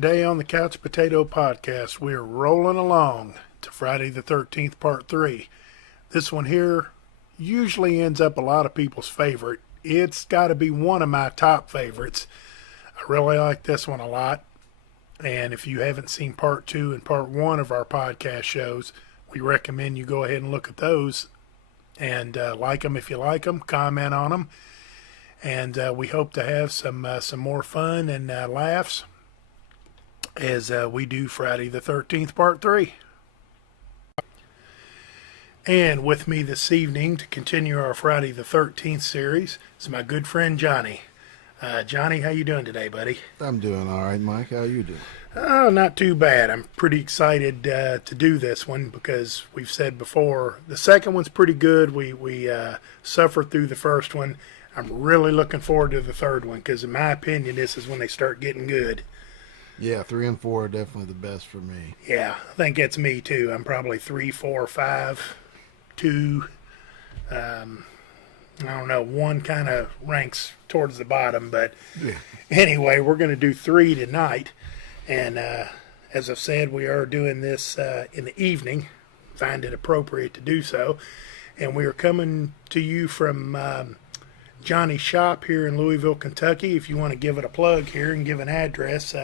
Today on the Couch Potato Podcast, we're rolling along to Friday the 13th, Part 3. This one here usually ends up a lot of people's favorite. It's got to be one of my top favorites. I really like this one a lot. And if you haven't seen Part 2 and Part 1 of our podcast shows, we recommend you go ahead and look at those and like them if you like them, comment on them. And we hope to have some more fun and laughs as we do Friday the 13th, Part 3. And with me this evening to continue our Friday the 13th series is my good friend Johnny. Johnny, how you doing today, buddy? I'm doing all right, Mike. How you doing? Oh, not too bad. I'm pretty excited to do this one because we've said before, the second one's pretty good. We suffered through the first one. I'm really looking forward to the third one because, in my opinion, this is when they start getting good. Yeah, 3 and 4 are definitely the best for me. Yeah, I think that's me too. I'm probably 3, 4, 5, 2. I don't know. One kind of ranks towards the bottom, but anyway, we're going to do 3 tonight. And as I've said, we are doing this in the evening. Find it appropriate to do so. And we are coming to you from Johnny's shop here in Louisville, Kentucky. If you want to give it a plug here and give an address,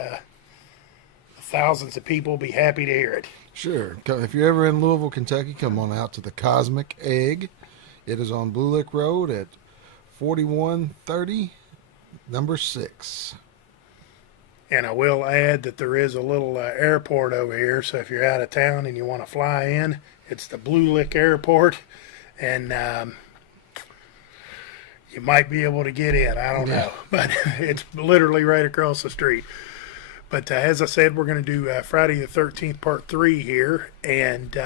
thousands of people will be happy to hear it. Sure. If you're ever in Louisville, Kentucky, come on out to the Cosmic Egg. It is on Blue Lick Road at 4130, number 6. And I will add that there is a little airport over here, so if you're out of town and you want to fly in, it's the Blue Lick Airport, and you might be able to get in. I don't know, but it's literally right across the street. But as I said, we're going to do Friday the 13th, Part 3 here, and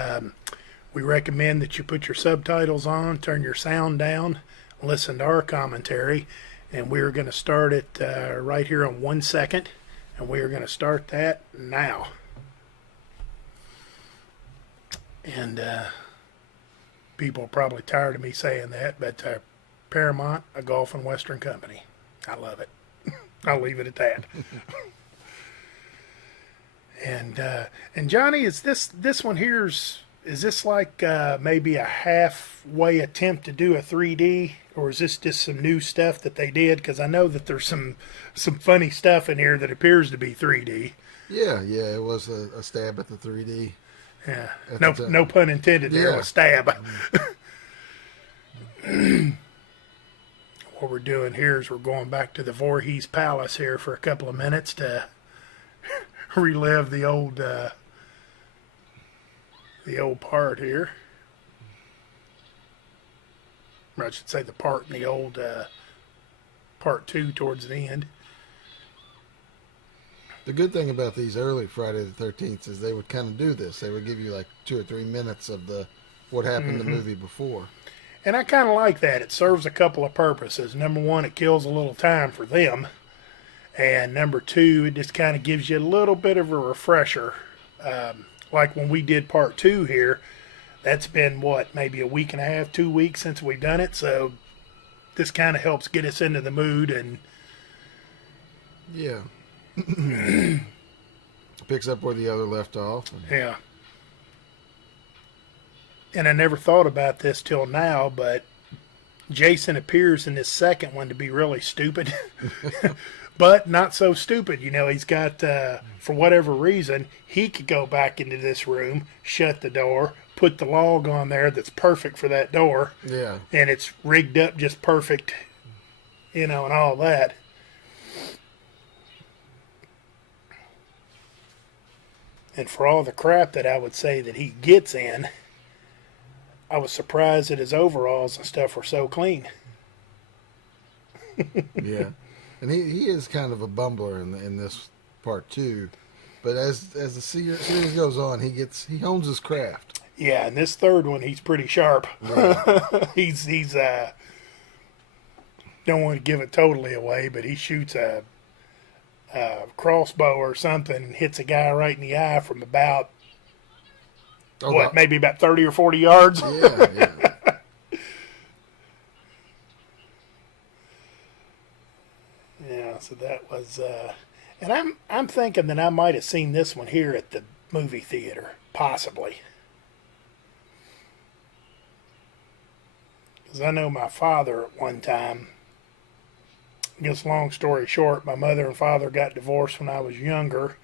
we recommend that you put your subtitles on, turn your sound down, listen to our commentary, and we're going to start it right here on 1 second, and we are going to start that now. And people are probably tired of me saying that, but Paramount, a golf and western company. I love it. I'll leave it at that. And Johnny, is this one here's is this like maybe a halfway attempt to do a 3D, or is this just some new stuff that they did? Because I know that there's some funny stuff in here that appears to be 3D. Yeah, it was a stab at the 3D. Yeah, no pun intended there. Yeah. A stab. What we're doing here is we're going back to the Voorhees Palace here for a couple of minutes to relive the old part here. Or I should say the part in the old Part 2 towards the end. The good thing about these early Friday the 13th is they would kind of do this. They would give you like 2 or 3 minutes of what happened in the movie before. And I kind of like that. It serves a couple of purposes. Number one, it kills a little time for them. And number 2, it just kind of gives you a little bit of a refresher. Like when we did Part 2 here, that's been, maybe a week and a half, 2 weeks since we've done it. So this kind of helps get us into the mood. And yeah. Picks up where the other left off. Yeah. And I never thought about this till now, but Jason appears in this second one to be really stupid. But not so stupid. He's got, for whatever reason, he could go back into this room, shut the door, put the log on there that's perfect for that door. Yeah. And it's rigged up just perfect, and all that. And for all the crap that I would say that he gets in, I was surprised that his overalls and stuff were so clean. Yeah. And he is kind of a bumbler in this Part 2, but as the series goes on, he hones his craft. Yeah, and this third one, he's pretty sharp. Right. he's don't want to give it totally away, but he shoots a crossbow or something and hits a guy right in the eye from about maybe about 30 or 40 yards. Yeah. Yeah, so that was And I'm thinking that I might have seen this one here at the movie theater, possibly. Because I know my father at one time, I guess long story short, my mother and father got divorced when I was younger.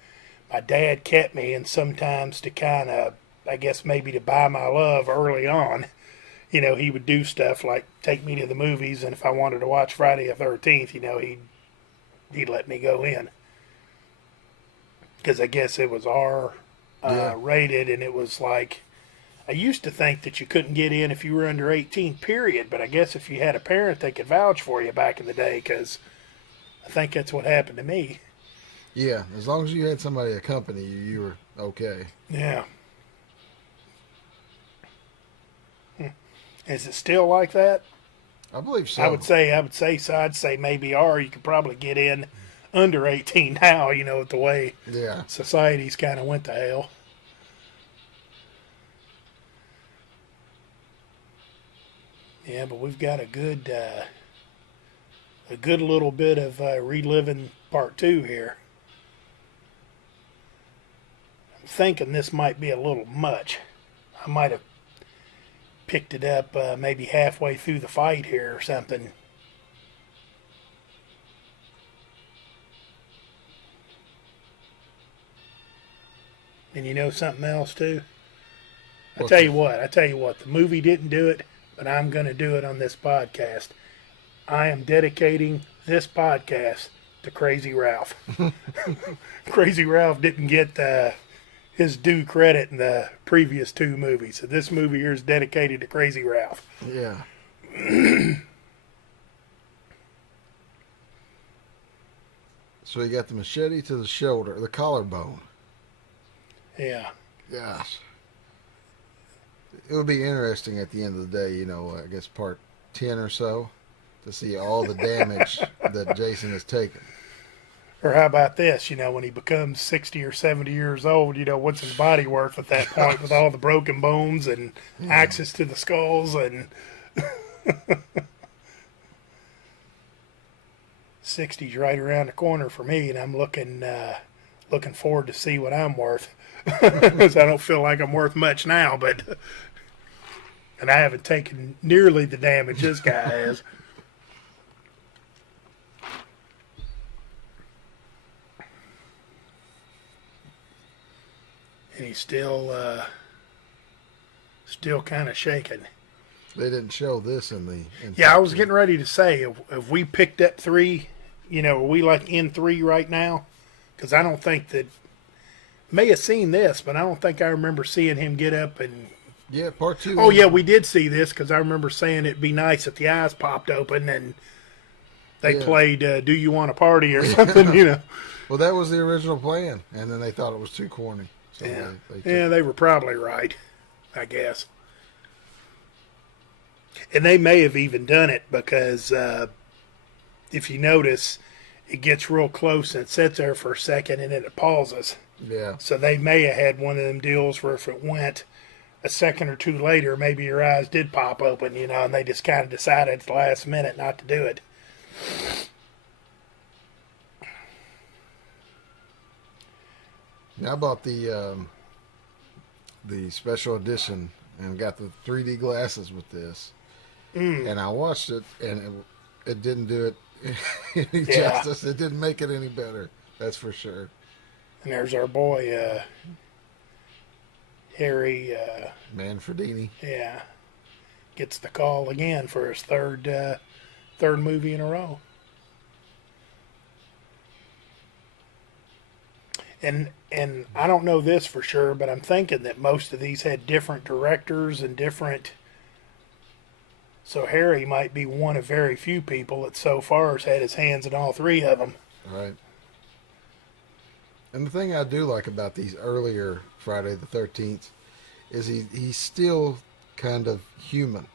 My dad kept me, and sometimes to kind of, I guess maybe to buy my love early on, he would do stuff like take me to the movies, and if I wanted to watch Friday the 13th, he'd let me go in. Because I guess it was R Yeah. rated, and it was like, I used to think that you couldn't get in if you were under 18, period, but I guess if you had a parent, they could vouch for you back in the day, because I think that's what happened to me. Yeah, as long as you had somebody accompany you, you were okay. Yeah. Is it still like that? I believe so. I would say so. I'd say maybe R. You could probably get in under 18 now. With the way Yeah. society's kind of went to hell. Yeah, but we've got a good little bit of reliving part 2 here. I'm thinking this might be a little much. I might have picked it up maybe halfway through the fight here or something. And something else too? I tell you what, the movie didn't do it, but I'm going to do it on this podcast. I am dedicating this podcast to Crazy Ralph. Crazy Ralph didn't get his due credit in the previous 2 movies. So this movie here is dedicated to Crazy Ralph. Yeah. So you got the machete to the shoulder, the collarbone. Yeah. Gosh. It would be interesting at the end of the day, I guess part 10 or so, to see all the damage that Jason has taken. Or how about this, when he becomes 60 or 70 years old, what's his body worth at that point with all the broken bones and access to the skulls and 60's right around the corner for me, and I'm looking forward to see what I'm worth. Because I don't feel like I'm worth much now, and I haven't taken nearly the damage this guy has. And he's still kind of shaking. They didn't show this in the. Yeah, I was getting ready to say, if we picked up 3, are we like in 3 right now? Because I don't think that. May have seen this, but I don't think I remember seeing him get up and. Yeah, part 2. Oh yeah, we did see this because I remember saying it'd be nice if the eyes popped open and they played "Do You Want a Party" or something, Well, that was the original plan, and then they thought it was too corny. So yeah, they were probably right, I guess. And they may have even done it because if you notice, it gets real close and it sits there for a second and then it pauses. Yeah. So they may have had one of them deals where if it went a second or 2 later, maybe your eyes did pop open, and they just kind of decided at the last minute not to do it. Now I bought the special edition and got the 3D glasses with this. And I watched it, and it didn't do it any justice. It didn't make it any better. That's for sure. And there's our boy, Harry. Manfredini. Yeah. Gets the call again for his third movie in a row. And I don't know this for sure, but I'm thinking that most of these had different directors and different. So Harry might be one of very few people that so far has had his hands in all 3 of them. Right. And the thing I do like about these earlier Friday the 13th is he's still kind of human.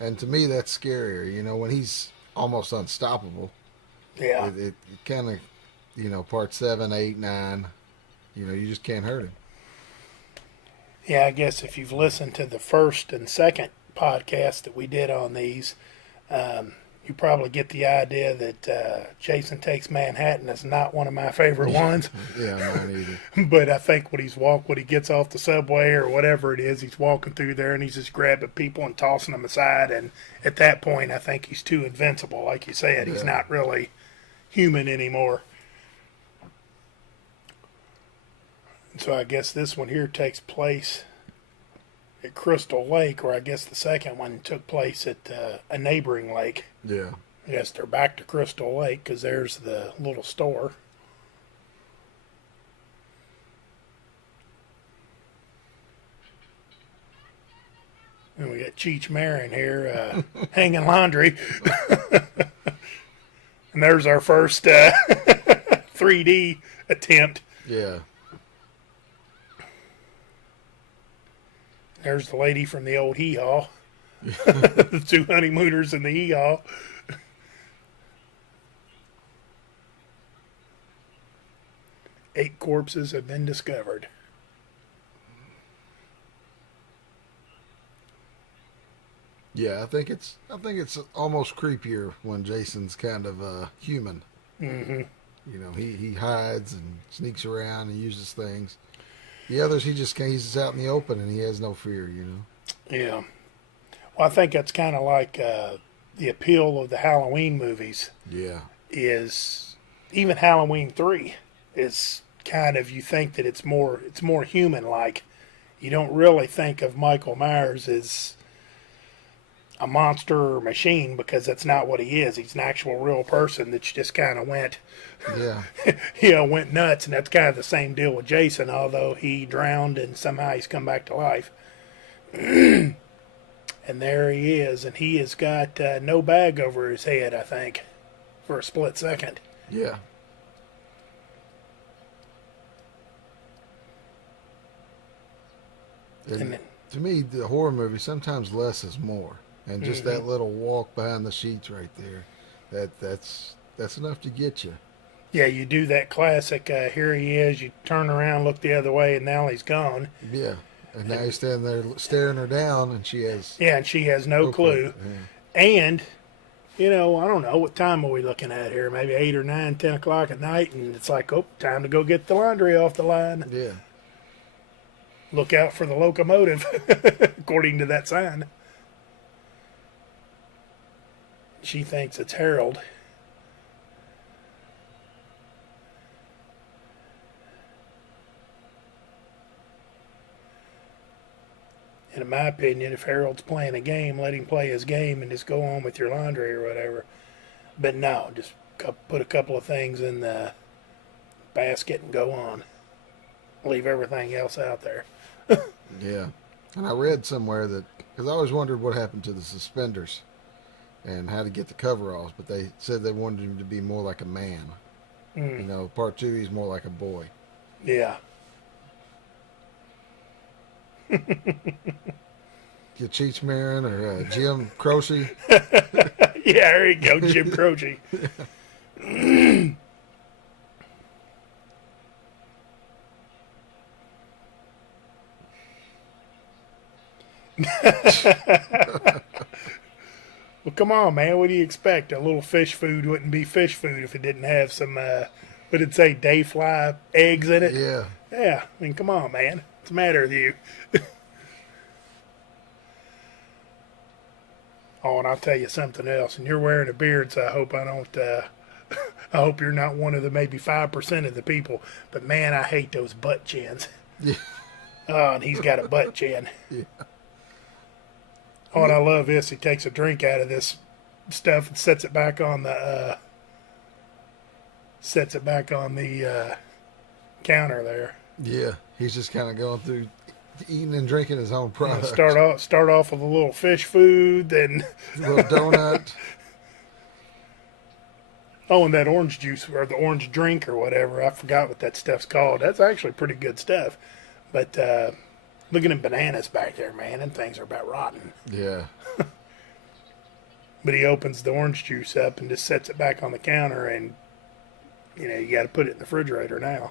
And to me, that's scarier. When he's almost unstoppable. Yeah. It kind of, part 7, 8, 9, you just can't hurt him. Yeah, I guess if you've listened to the first and second podcast that we did on these, You probably get the idea that Jason Takes Manhattan is not one of my favorite ones. Yeah, mine either. But I think when he gets off the subway or whatever it is, he's walking through there and he's just grabbing people and tossing them aside. And at that point, I think he's too invincible. Like you said, he's not really human anymore. And so I guess this one here takes place at Crystal Lake, or I guess the second one took place at a neighboring lake. Yeah. I guess they're back to Crystal Lake because there's the little store. And we got Cheech Marin here hanging laundry. And there's our first 3D attempt. Yeah. There's the lady from the old hee-haw. The two honeymooners in the hee-haw. 8 corpses have been discovered. Yeah, I think it's almost creepier when Jason's kind of human. Mm-hmm. You know, he hides and sneaks around and uses things. The others, he's just out in the open and he has no fear. You know. Yeah. Well, I think that's kind of like the appeal of the Halloween movies. Yeah. Is even Halloween 3 is kind of, you think that it's more human like. You don't really think of Michael Myers as a monster or machine because that's not what he is. He's an actual real person that just kind of went went nuts, and that's kind of the same deal with Jason, although he drowned and somehow he's come back to life. And there he is, and he has got no bag over his head, I think, for a split second. Yeah. And to me, the horror movie, sometimes less is more. And just that little walk behind the sheets right there, that's enough to get you. Yeah, you do that classic, here he is, you turn around, look the other way, and now he's gone. Yeah, and now you're standing there staring her down, and she has... Yeah, and she has no clue. Yeah. And, I don't know, what time are we looking at here? Maybe 8 or 9, 10 o'clock at night, and it's like, oh, time to go get the laundry off the line. Yeah. Look out for the locomotive, according to that sign. She thinks it's Harold. And in my opinion, if Harold's playing a game, let him play his game and just go on with your laundry or whatever. But no, just put a couple of things in the basket and go on. Leave everything else out there. Yeah. And I read somewhere that, because I always wondered what happened to the suspenders and how to get the coveralls, but they said they wanted him to be more like a man. Part 2, he's more like a boy. Yeah. Get Cheech Marin or Jim Croce. Yeah, there you go, Jim Croce. Well, come on, man. What do you expect? A little fish food wouldn't be fish food if it didn't have some, what did it say, dayfly eggs in it? Yeah. Yeah, I mean, come on, man. What's the matter with you? Oh, and I'll tell you something else. And you're wearing a beard, so I hope I don't, I hope you're not one of the maybe 5% of the people. But, man, I hate those butt chins. Yeah. Oh, and he's got a butt chin. Yeah. Oh, and I love this. He takes a drink out of this stuff and sets it back on the counter there. Yeah, he's just kind of going through eating and drinking his own product. Start off with a little fish food, then a little donut. Oh, and that orange juice or the orange drink or whatever. I forgot what that stuff's called. That's actually pretty good stuff. But look at them bananas back there, man. Them things are about rotten. Yeah. But he opens the orange juice up and just sets it back on the counter, and you got to put it in the refrigerator now.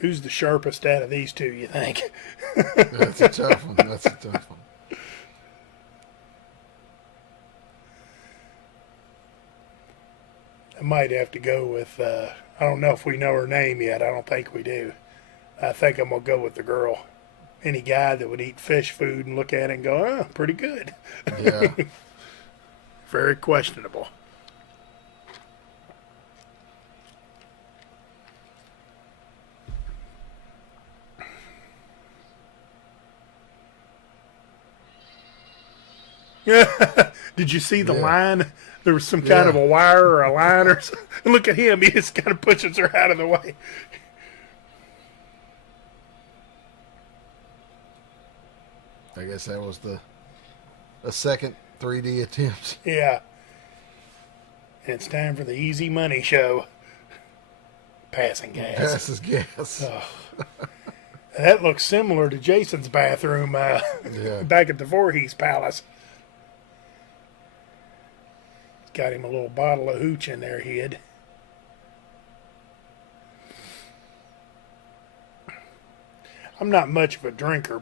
Who's the sharpest out of these two, you think? That's a tough one. That's a tough one. I might have to go with, I don't know if we know her name yet. I don't think we do. I think I'm going to go with the girl. Any guy that would eat fish food and look at it and go, oh, pretty good. Yeah. Very questionable. Did you see the Yeah. line? There was some kind of Yeah. a wire or a line or something. And look at him. He just kind of pushes her out of the way. I guess that was a second 3D attempt. Yeah. And it's time for the easy money show. Passing gas. Passes gas. That looks similar to Jason's bathroom Yeah. back at the Voorhees Palace. Got him a little bottle of hooch in there, hid. I'm not much of a drinker,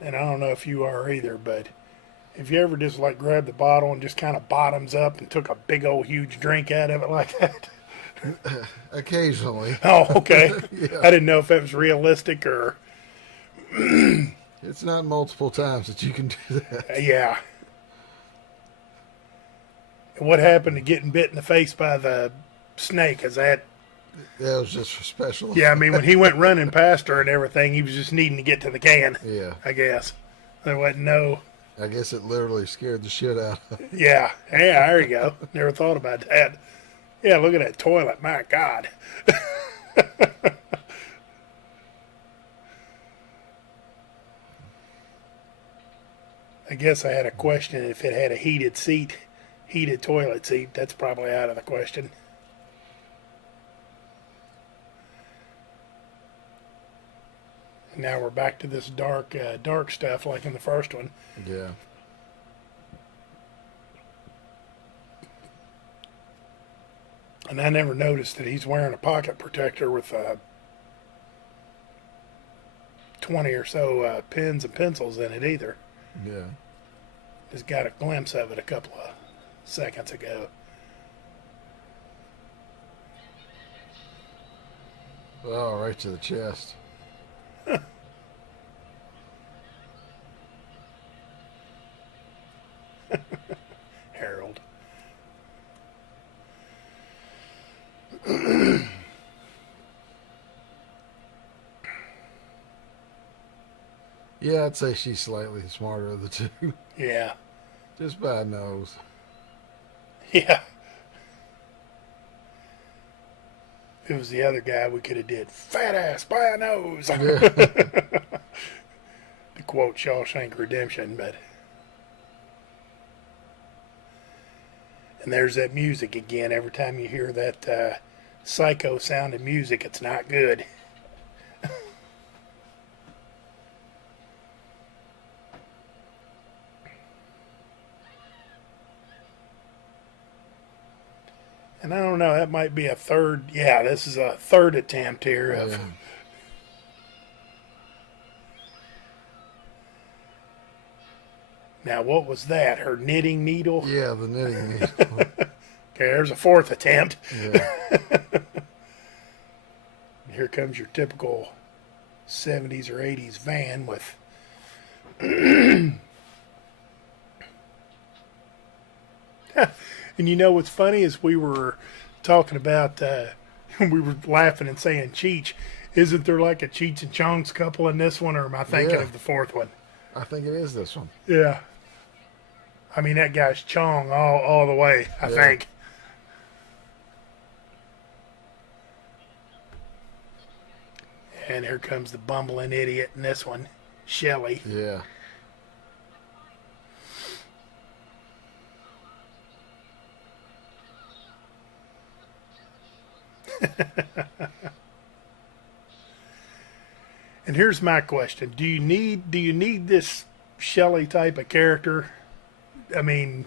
and I don't know if you are either, but if you ever just like grabbed the bottle and just kind of bottoms up and took a big old huge drink out of it like that? Occasionally. Oh, okay. Yeah. I didn't know if that was realistic or, It's not multiple times that you can do that. yeah. And what happened to getting bit in the face by the snake? Is that, That was just for special. yeah, I mean, when he went running past her and everything, he was just needing to get to the can, Yeah. I guess. There wasn't no, I guess it literally scared the shit out of him. yeah, there you go. Never thought about that. Yeah, look at that toilet. My God. I guess I had a question if it had a heated toilet seat. That's probably out of the question. Now we're back to this dark stuff like in the first one. Yeah. And I never noticed that he's wearing a pocket protector with 20 or so pens and pencils in it either. Yeah. Just got a glimpse of it a couple of seconds ago. Oh, right to the chest. Harold. Yeah, I'd say she's slightly smarter of the two. Yeah. Just by a nose. Yeah. If it was the other guy, we could have did fat ass by a nose. Yeah. To quote Shawshank Redemption, but. And there's that music again. Every time you hear that psycho sounding music, it's not good. And I don't know, that might be a third. Yeah, this is a third attempt here of. Yeah. Now, what was that? Her knitting needle? Yeah, the knitting needle. Okay, there's a fourth attempt. Yeah. Here comes your typical 70s or 80s van with. And you know what's funny is we were talking about, we were laughing and saying Cheech. Isn't there like a Cheech and Chong's couple in this one, or am I thinking Yeah. of the fourth one? I think it is this one. Yeah. I mean, that guy's Chong all the way, I Yeah. think. And here comes the bumbling idiot in this one, Shelley. Yeah. And here's my question: Do you need this Shelley type of character? I mean,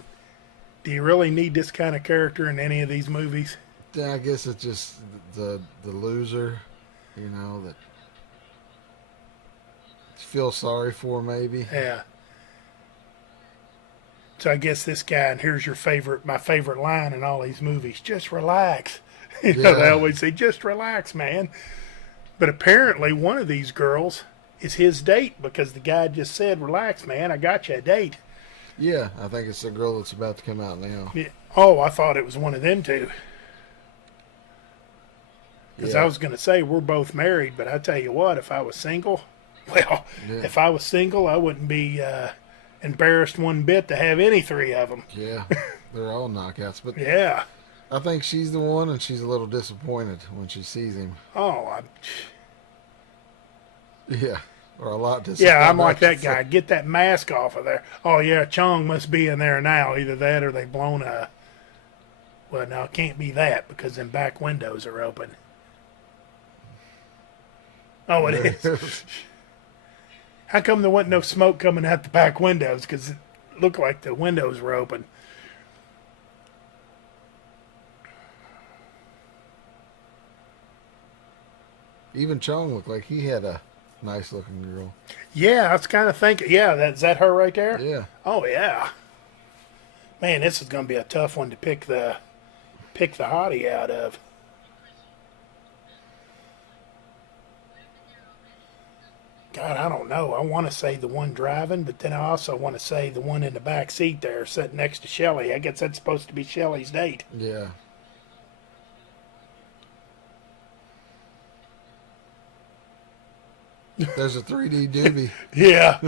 do you really need this kind of character in any of these movies? Yeah, I guess it's just the loser, you know, that feel sorry for, maybe. Yeah. So I guess this guy, and here's my favorite line in all these movies: "Just relax." They Yeah. always say, "Just relax, man." But apparently, one of these girls is his date because the guy just said, "Relax, man. I got you a date." Yeah, I think it's the girl that's about to come out now. Yeah. Oh, I thought it was one of them two. Because Yeah. I was going to say we're both married, but I tell you what, if I was single, well, Yeah. if I was single, I wouldn't be embarrassed one bit to have any three of them. Yeah. They're all knockouts. But Yeah. I think she's the one, and she's a little disappointed when she sees him. Oh, Yeah. Or a lot disappointed. yeah, I'm like that guy. Get that mask off of there. Oh, yeah, Chong must be in there now. Either that or they've blown a... Well, no, it can't be that because them back windows are open. Oh, it is. How come there wasn't no smoke coming out the back windows? Because it looked like the windows were open. Even Chong looked like he had a nice looking girl. Yeah, I was kind of thinking. Yeah, is that her right there? Yeah. Oh yeah. Man, this is going to be a tough one to pick the hottie out of. God, I don't know. I want to say the one driving, but then I also want to say the one in the back seat there sitting next to Shelley. I guess that's supposed to be Shelley's date. Yeah. There's a 3D doobie. Yeah.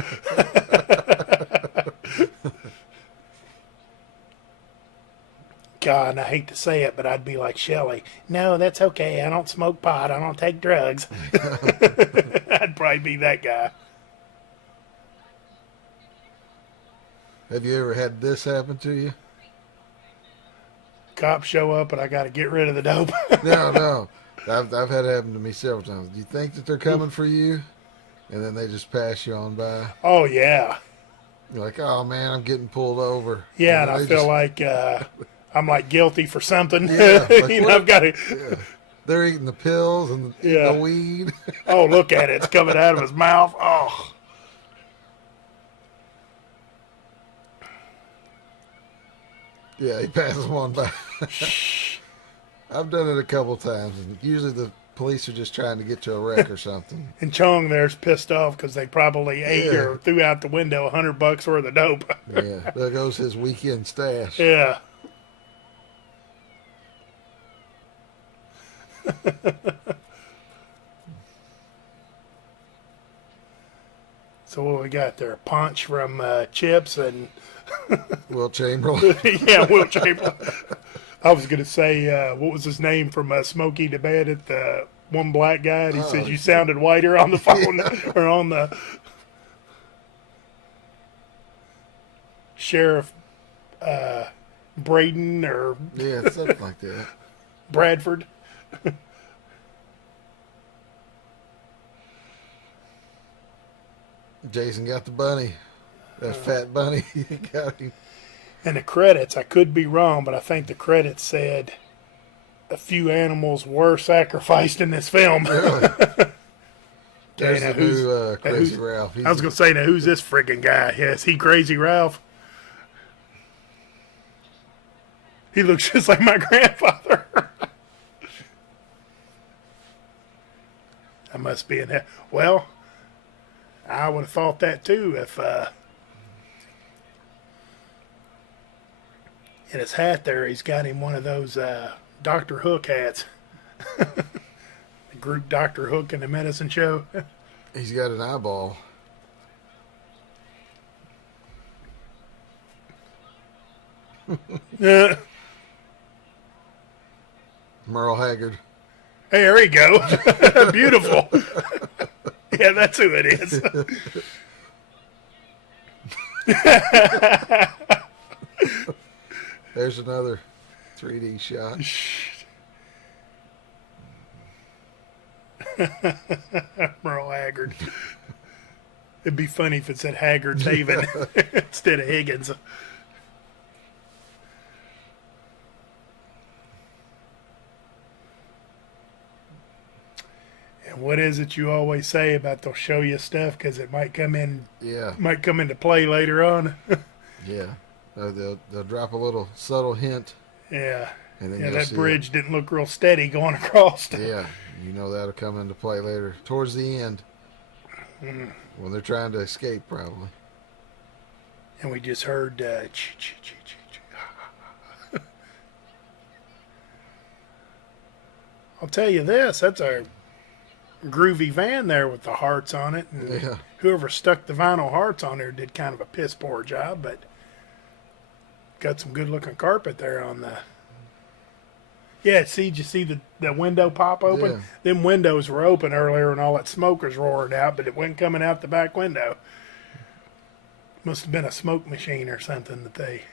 God, and I hate to say it, but I'd be like Shelley. No, that's okay. I don't smoke pot. I don't take drugs. I'd probably be that guy. Have you ever had this happen to you? Cops show up and I got to get rid of the dope. No. I've had it happen to me several times. Do you think that they're coming for you? And then they just pass you on by. Oh, yeah. You're like, oh, man, I'm getting pulled over. Yeah, and then I they feel just- like I'm like guilty for something. Yeah, like, You know, what? I've got to. Yeah. They're eating the pills and Yeah. the weed. Oh, look at it. It's coming out of his mouth. Oh. Yeah, he passes them on by. I've done it a couple times, and usually the police are just trying to get to a wreck or something. And Chong there's pissed off because they probably ate Yeah. or threw out the window $100 worth of dope. Yeah, there goes his weekend stash. Yeah. So what we got there? Punch from Chips and Will Chamberlain. yeah, Will Chamberlain. I was gonna say what was his name from Smokey the Bandit, the one black guy. And he says you sounded whiter on the phone or on the Sheriff Braden or Yeah, something like that. Bradford. Jason got the bunny. That fat bunny. He got him. And the credits, I could be wrong, but I think the credits said a few animals were sacrificed in this film. Really? There's now the new Crazy Ralph. I was going to say, now who's this friggin' guy? Yes, he Crazy Ralph. He looks just like my grandfather. I must be in that. Well, I would have thought that too if in his hat there he's got him one of those Dr. Hook hats. The group Dr. Hook in the medicine show. He's got an eyeball. Hey, Merle Haggard. there we go. Beautiful. Yeah, that's who it is. There's another 3D shot. Merle Haggard. It'd be funny if it said Haggard David instead of Higgins. And What is it you always say about they'll show you stuff because it might come Yeah, into play later on? yeah. They'll drop a little subtle hint, Yeah. and then Yeah, you'll that see bridge didn't look real steady going across. it. Yeah, you know that'll come into play later, towards the end, when they're trying to escape, probably. And we just heard I'll tell you this, that's a groovy van there with the hearts on it. And Yeah, whoever stuck the vinyl hearts on there did kind of a piss poor job, but got some good looking carpet there on the. Yeah, see, did you see the window pop open? Yeah. Them windows were open earlier and all that smoke was roaring out, but it wasn't coming out the back window. Must have been a smoke machine or something that they.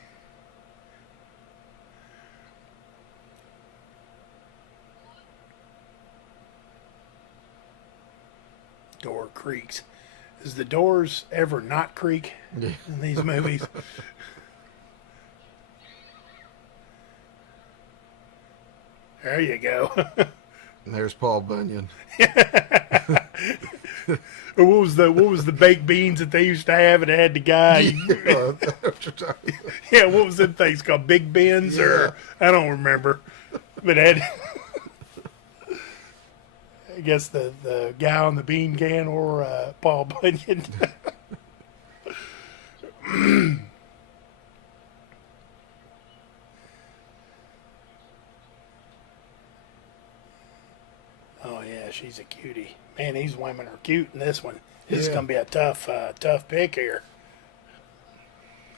Door creaks. Does the doors ever not creak yeah. in these movies? There you go. And there's Paul Bunyan. Or what was the baked beans that they used to have? And it had the guy. Yeah, what was them things called? Big Bens, Yeah. or I don't remember. But it had, I guess the guy on the bean can or Paul Bunyan. Oh yeah, she's a cutie. Man, these women are cute in this one. This is Yeah. gonna be a tough pick here.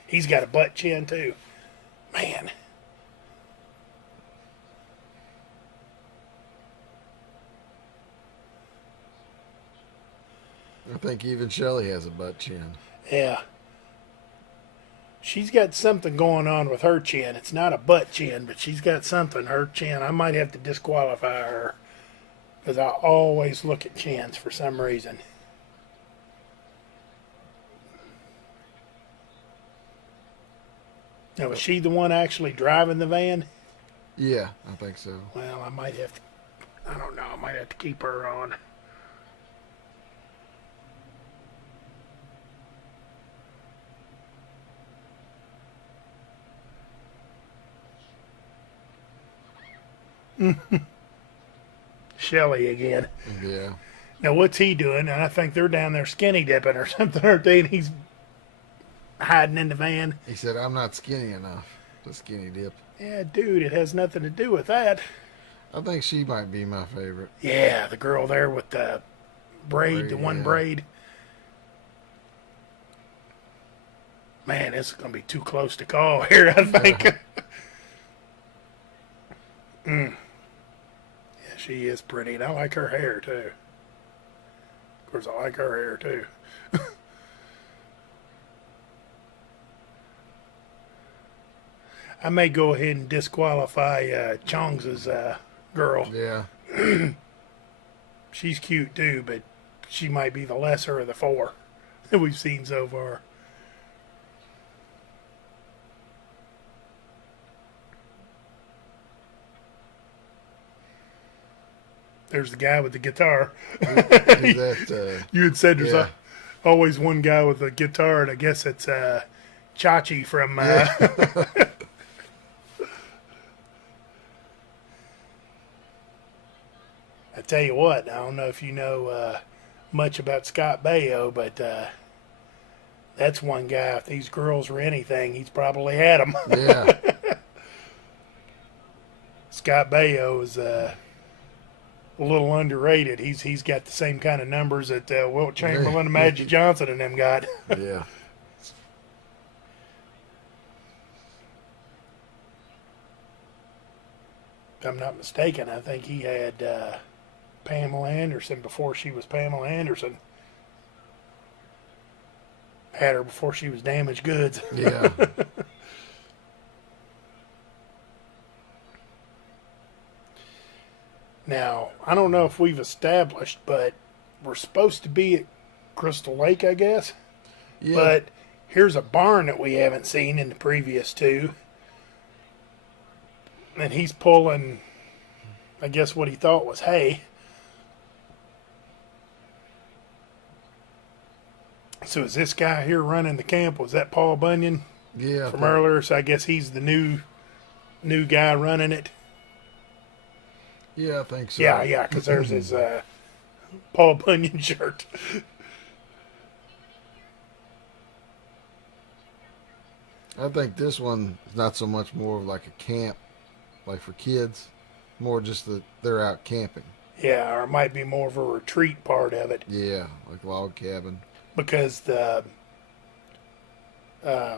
He's got a butt chin too. Man. I think even Shelley has a butt chin. Yeah. She's got something going on with her chin. It's not a butt chin, but she's got something. Her chin, I might have to disqualify her. Because I always look at chins for some reason. Now, was she the one actually driving the van? Yeah, I think so. Well, I might have to, I don't know, I might have to keep her on. Shelly again. Yeah. Now, what's he doing? And I think they're down there skinny dipping or something, aren't they? And he's hiding in the van. He said, I'm not skinny enough to skinny dip. Yeah, dude, it has nothing to do with that. I think she might be my favorite. Yeah, the girl there with the braid, the one yeah. braid. Man, this is going to be too close to call here, I think. Yeah, she is pretty, and I like her hair, too. Of course, I like her hair, too. I may go ahead and disqualify Chong's girl. Yeah. She's cute, too, but she might be the lesser of the four that we've seen so far. There's the guy with the guitar. Who's that? You had said there's Yeah. always one guy with a guitar, and I guess it's Chachi from. I tell you what, I don't know if you know much about Scott Baio, but that's one guy. If these girls were anything, he's probably had them. Yeah. Scott Baio is a little underrated. He's got the same kind of numbers that Wilt Chamberlain and Magic Johnson and them got. Yeah. If I'm not mistaken, I think he had Pamela Anderson before she was Pamela Anderson. Had her before she was damaged goods. Yeah. Now, I don't know if we've established, but we're supposed to be at Crystal Lake, I guess. Yeah. But here's a barn that we haven't seen in the previous two. And he's pulling, I guess, what he thought was hay. So is this guy here running the camp? Was that Paul Bunyan Yeah, from earlier? So I guess he's the new guy running it. yeah, I think so. Yeah, because there's his Paul Bunyan shirt. I think this one is not so much more of like a camp, like for kids, more just that they're out camping. Yeah, or it might be more of a retreat part of it Yeah, like log cabin. because I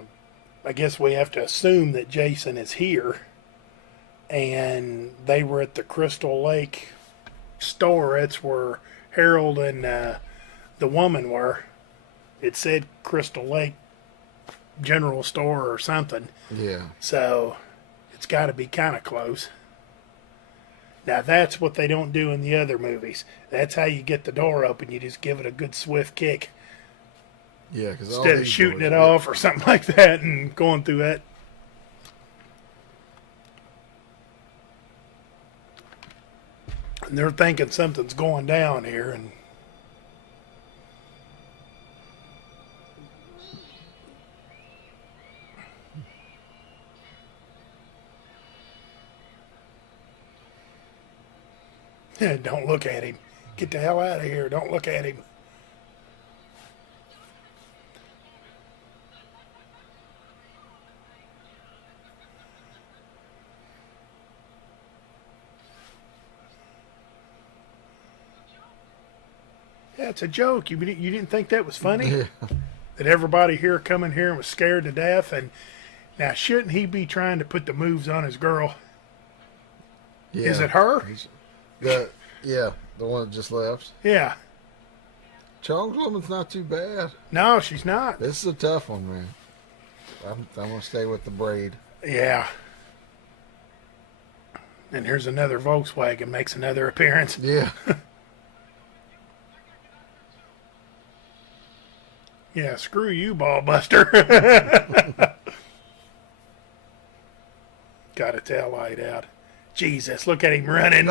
guess we have to assume that Jason is here, and they were at the Crystal Lake store. That's where Harold and the woman were. It said Crystal Lake General Store or something, Yeah, so it's got to be kind of close. Now that's what they don't do in the other movies. That's how you get the door open. You just give it a good swift kick yeah, because instead of shooting it off or something like that and going through that. And they're thinking something's going down here, and don't look at him. Get the hell out of here. Don't look at him. Yeah, it's a joke. You didn't think that was funny? Yeah, That everybody here come in here and was scared to death? And now, shouldn't he be trying to put the moves on his girl? yeah. Is it her? The the one that just left. Yeah. Chong's woman's not too bad. No, she's not. This is a tough one, man. I'm gonna stay with the braid. Yeah. And here's another Volkswagen makes another appearance. Yeah, Yeah, screw you, ball buster. Got a tail light out. Jesus, look at him running.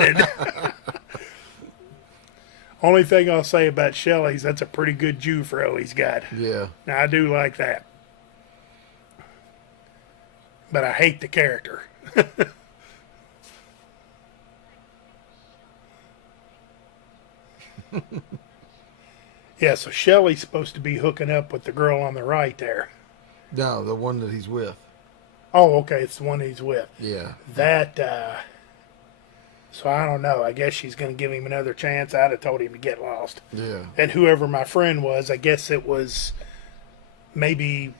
Only thing I'll say about Shelley's, that's a pretty good Jufro he's got. yeah, Now, I do like that. But I hate the character. Yeah, so Shelley's supposed to be hooking up with the girl on the right there. no, the one that he's with. Oh, okay, it's the one he's with. Yeah, That, so I don't know. I guess she's going to give him another chance. I'd have told him to get lost. yeah, And whoever my friend was, I guess it was maybe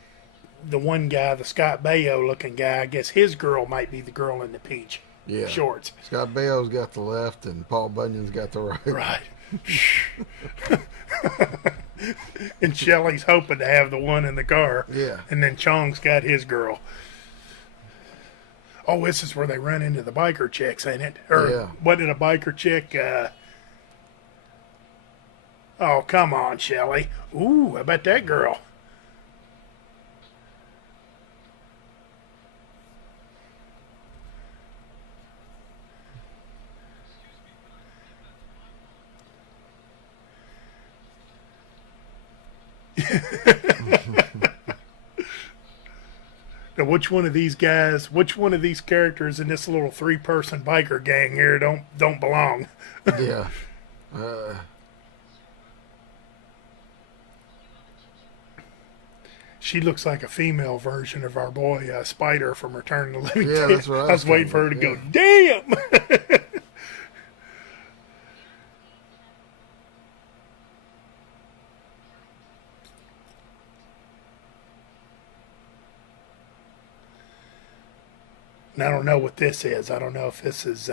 the one guy, the Scott Baio looking guy. I guess his girl might be the girl in the peach yeah. shorts. Scott Baio's got the left, and Paul Bunyan's got the right. Right. And Shelley's hoping to have the one in the car. Yeah, And then Chong's got his girl. Oh, this is where they run into the biker chicks, ain't it? Or Yeah. what did a biker chick? Oh, come on, Shelley. Ooh, I bet that girl. Now, which one of these characters in this little three-person biker gang here don't belong? yeah. She looks like a female version of our boy Spider from Return to the Living Yeah, Dead. that's what I was waiting for her to go, damn! And I don't know what this is. I don't know if this is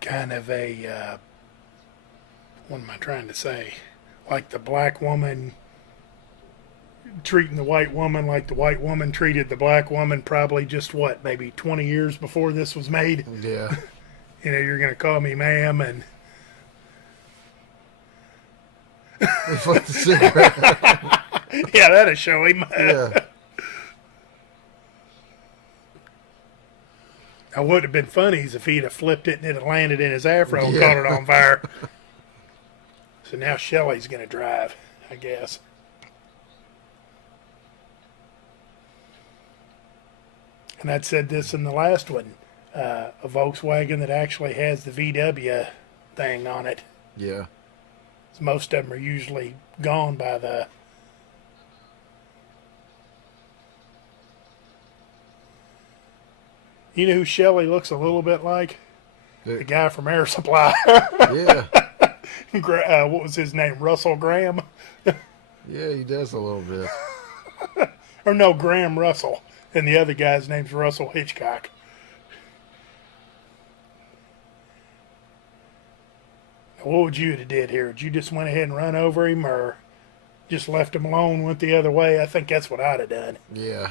kind of a, what am I trying to say? Like the black woman treating the white woman like the white woman treated the black woman probably just what, maybe 20 years before this was made? Yeah. You know, you're going to call me ma'am and... Fuck the cigarette. Yeah, that'll show him. Yeah. Now, what would have been funny is if he'd have flipped it and it had landed in his afro and Yeah. caught it on fire. So now Shelley's going to drive. I guess. And I said this in the last one. A Volkswagen that actually has the VW thing on it. Yeah. Most of them are usually gone by the... You know who Shelley looks a little bit like? The guy from Air Supply. Yeah. What was his name? Russell Graham? Yeah, he does a little bit. Or no, Graham Russell. And the other guy's name's Russell Hitchcock. Now, what would you have did here? Would you just went ahead and run over him, or just left him alone, went the other way? I think that's what I'd have done. Yeah.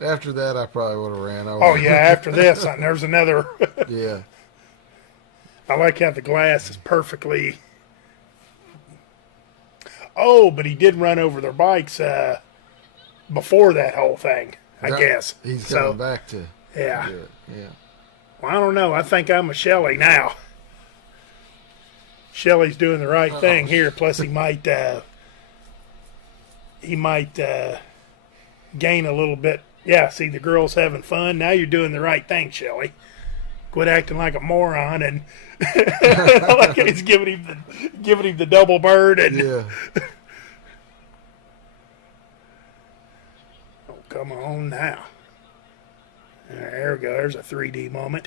After that, I probably would have ran over. Oh, yeah, after this, there's another. Yeah. I like how the glass is perfectly... Oh, but he did run over their bikes before that whole thing, I guess. He's coming back to yeah. do it. Yeah. Well, I don't know. I think I'm a Shelley now. Shelley's doing the right thing here. Plus, he might gain a little bit. Yeah, see, the girl's having fun. Now you're doing the right thing, Shelley. Quit acting like a moron and like he's giving him the double bird and. Yeah. Oh, come on now. There we go. There's a 3D moment.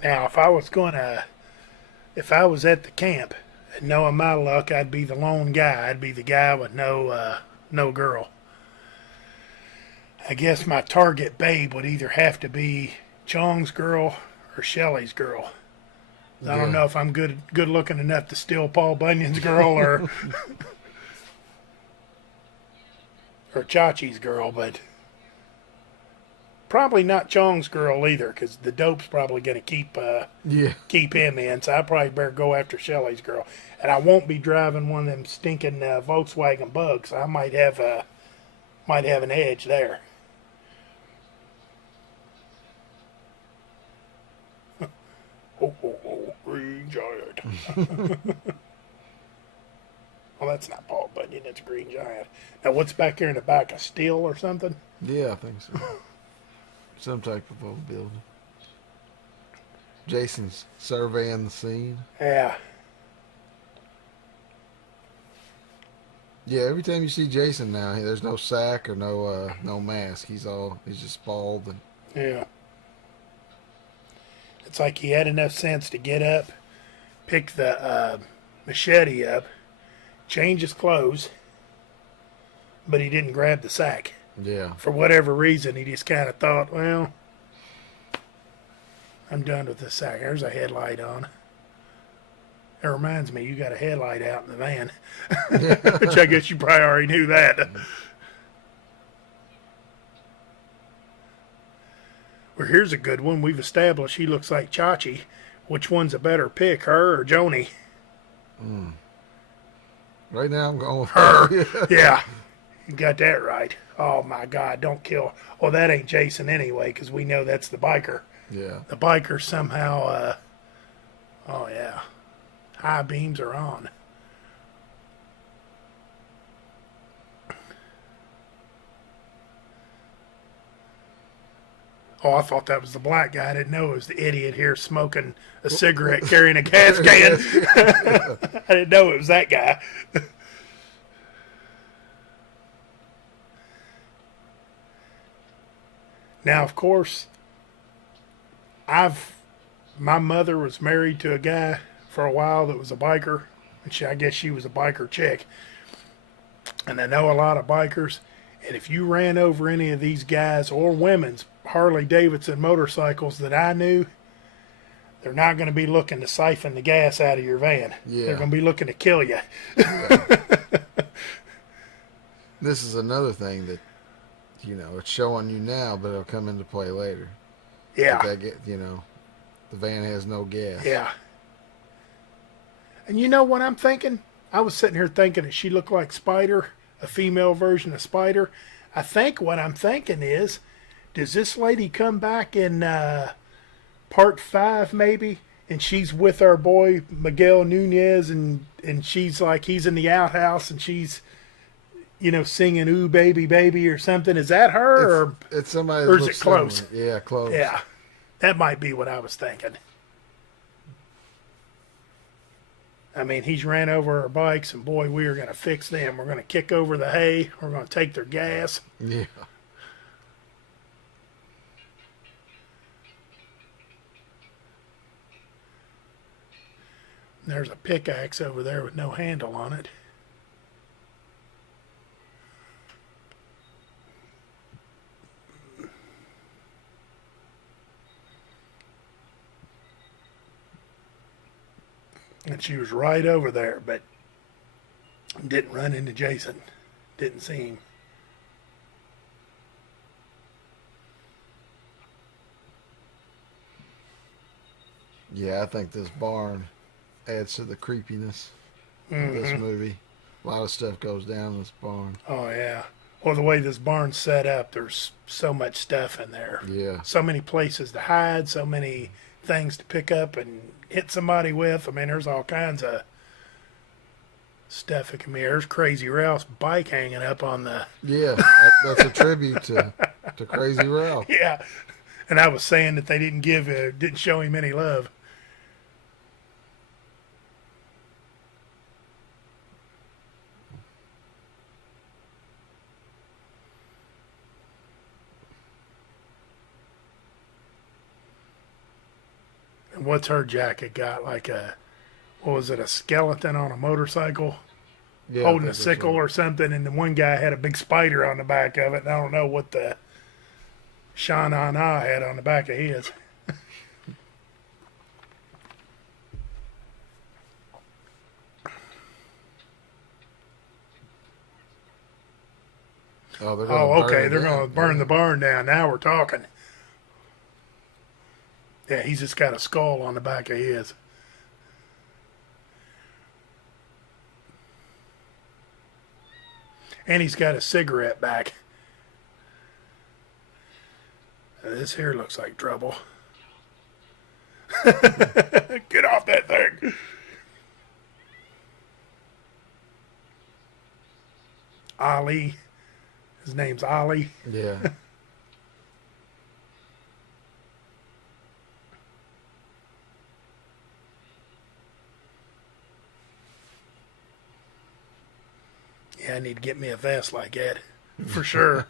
Now, if I was at the camp, and knowing my luck, I'd be the lone guy. I'd be the guy with no girl. I guess my target babe would either have to be Chong's girl or Shelley's girl. I don't know if I'm good looking enough to steal Paul Bunyan's girl or Chachi's girl, but probably not Chong's girl either, because the dope's probably going to keep him in. So I probably better go after Shelley's girl, and I won't be driving one of them stinking Volkswagen Bugs. I might have an edge there. Oh, Green Giant. Well, that's not Paul Bunyan, it's a Green Giant. Now, what's back here in the back? A steel or something? Yeah, I think so. Some type of old building. Jason's surveying the scene. Yeah. Yeah, every time you see Jason now, there's no sack or no mask. He's just bald and Yeah. It's like he had enough sense to get up, pick the machete up, change his clothes, but he didn't grab the sack. yeah. For whatever reason, he just kind of thought, well, I'm done with this sack. There's a headlight on. That reminds me, you got a headlight out in the van. Which I guess you probably already knew that. Well, here's a good one. We've established he looks like Chachi. Which one's a better pick, her or Joni? Right now, I'm going with Her. Yeah. You got that right. Oh, my God. Don't kill. Well, that ain't Jason anyway, because we know that's the biker. Yeah. The biker somehow, oh, yeah. High beams are on. Oh, I thought that was the black guy. I didn't know it was the idiot here smoking a cigarette, carrying a gas can. I didn't know it was that guy. Now, of course, my mother was married to a guy for a while that was a biker, and I guess she was a biker chick. And I know a lot of bikers, and if you ran over any of these guys or women's Harley Davidson motorcycles that I knew, they're not going to be looking to siphon the gas out of your van. Yeah. They're going to be looking to kill you. This is another thing that it's showing you now, but it'll come into play later. Yeah. But the van has no gas. Yeah. And you know what I'm thinking? I was sitting here thinking that she looked like Spider, a female version of Spider. I think what I'm thinking is, does this lady come back in part 5 maybe? And she's with our boy Miguel Nunez, and she's like, he's in the outhouse, and she's, singing "Ooh Baby Baby" or something. Is that her, It's somebody that or is looks it close? similar. Yeah, close. Yeah, that might be what I was thinking. I mean, he's ran over our bikes, and boy, we are going to fix them. We're going to kick over the hay. We're going to take their gas. Yeah. There's a pickaxe over there with no handle on it. And she was right over there, but didn't run into Jason. Didn't see him. Yeah, I think this barn adds to the creepiness of this movie. A lot of stuff goes down in this barn. Oh, yeah. Well, the way this barn's set up, there's so much stuff in there. Yeah. So many places to hide, so many things to pick up and hit somebody with. I mean, there's all kinds of stuff that can be. There's Crazy Ralph's bike hanging up on the... Yeah, that's a tribute to Crazy Ralph. Yeah. And I was saying that they didn't show him any love. And what's her jacket got? Like what was it, a skeleton on a motorcycle Yeah, I holding think a that's sickle right. or something, and the one guy had a big spider on the back of it, and I don't know what the Sha-Na-Na had on the back of his. Oh, they're gonna Oh, burn okay, it they're down. going to burn Yeah. the barn down. Now we're talking. Yeah, he's just got a skull on the back of his. And he's got a cigarette back. This here looks like trouble. Get off that thing. Ali. His name's Ali. Yeah. Yeah, I need to get me a vest like that. For sure.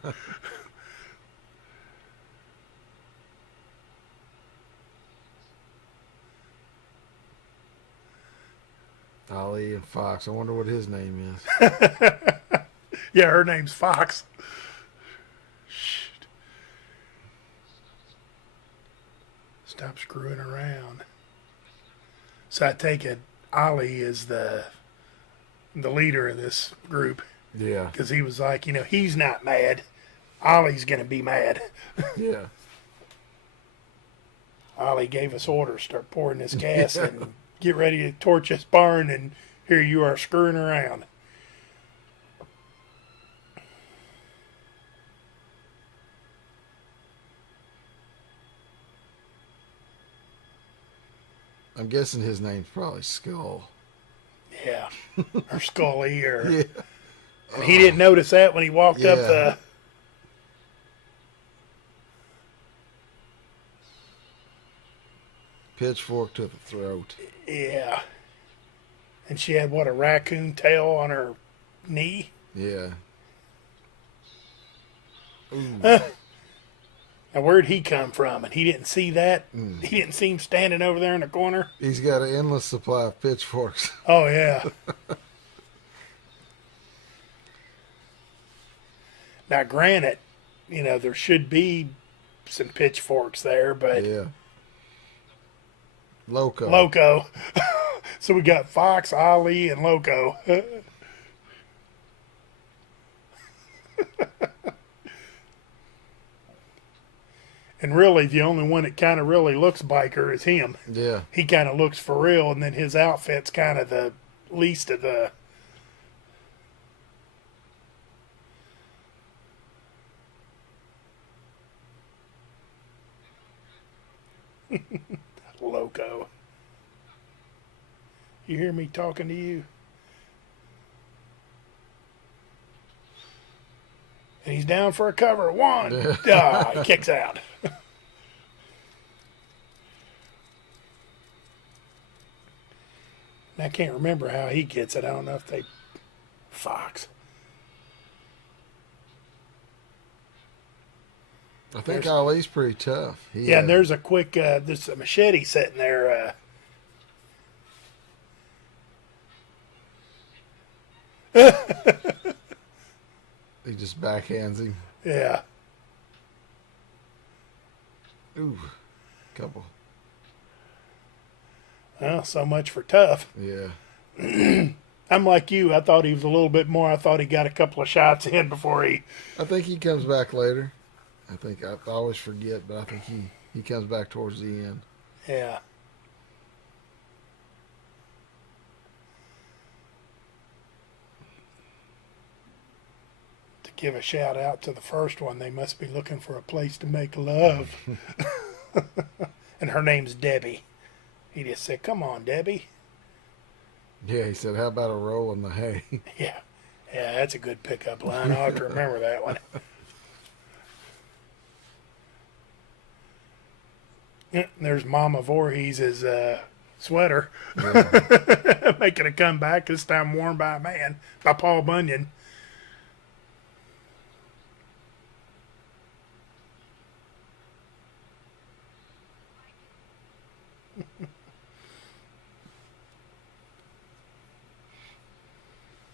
Ali and Fox. I wonder what his name is. Yeah, her name's Fox. Shh. Stop screwing around. So I take it Ali is the leader of this group, Yeah. because he was like, he's not mad. Ollie's going to be mad. Yeah. Ollie gave us orders, start pouring this gas and get ready to torch this barn, and here you are screwing around. I'm guessing his name's probably Skull. Yeah. Or Scully, or... Yeah. And he didn't notice that when he walked up Yeah. the... Pitchfork to the throat. Yeah. And she had, what, a raccoon tail on her knee? Yeah. Ooh. Now, where'd he come from? And he didn't see that? He didn't see him standing over there in the corner? He's got an endless supply of pitchforks. Oh, yeah. Now, granted, there should be some pitchforks there, but Yeah. Loco. Loco. So we got Fox, Ali, and Loco. And really, the only one that kind of really looks biker is him. Yeah. He kind of looks for real, and then his outfit's kind of the least of the. Loco. You hear me talking to you? And he's down for a cover. One. He kicks out. And I can't remember how he gets it. I don't know if they. Fox. I think Ali's pretty tough. Yeah, and there's a quick, there's a machete sitting there. He just backhands him. Yeah. Ooh, couple. Well, so much for tough. Yeah. I'm like you. I thought he was a little bit more. I thought he got a couple of shots in before he. I think he comes back later. I always forget, but I think he comes back towards the end. Yeah. To give a shout out to the first one, they must be looking for a place to make love. And her name's Debbie. He just said, "Come on, Debbie." Yeah, he said, "How about a roll in the hay?" Yeah. Yeah, that's a good pickup line. I'll have to remember that one. Yeah, there's Mama Voorhees' sweater. Yeah. Making a comeback, this time worn by a man, by Paul Bunyan.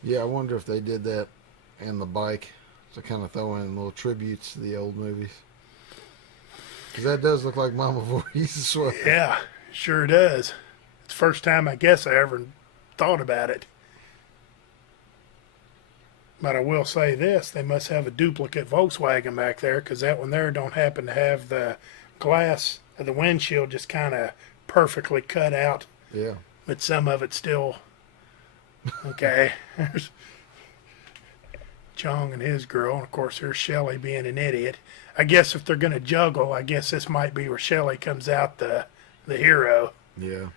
Yeah, I wonder if they did that in the bike to kind of throw in little tributes to the old movies. Because that does look like Mama Voorhees' sweater. Yeah, sure does. It's the first time I guess I ever thought about it. But I will say this, they must have a duplicate Volkswagen back there, because that one there don't happen to have the glass of the windshield just kind of perfectly cut out. Yeah. But some of it still. Okay. There's Chong and his girl, and of course there's Shelley being an idiot. I guess if they're going to juggle, I guess this might be where Shelley comes out the hero. Yeah.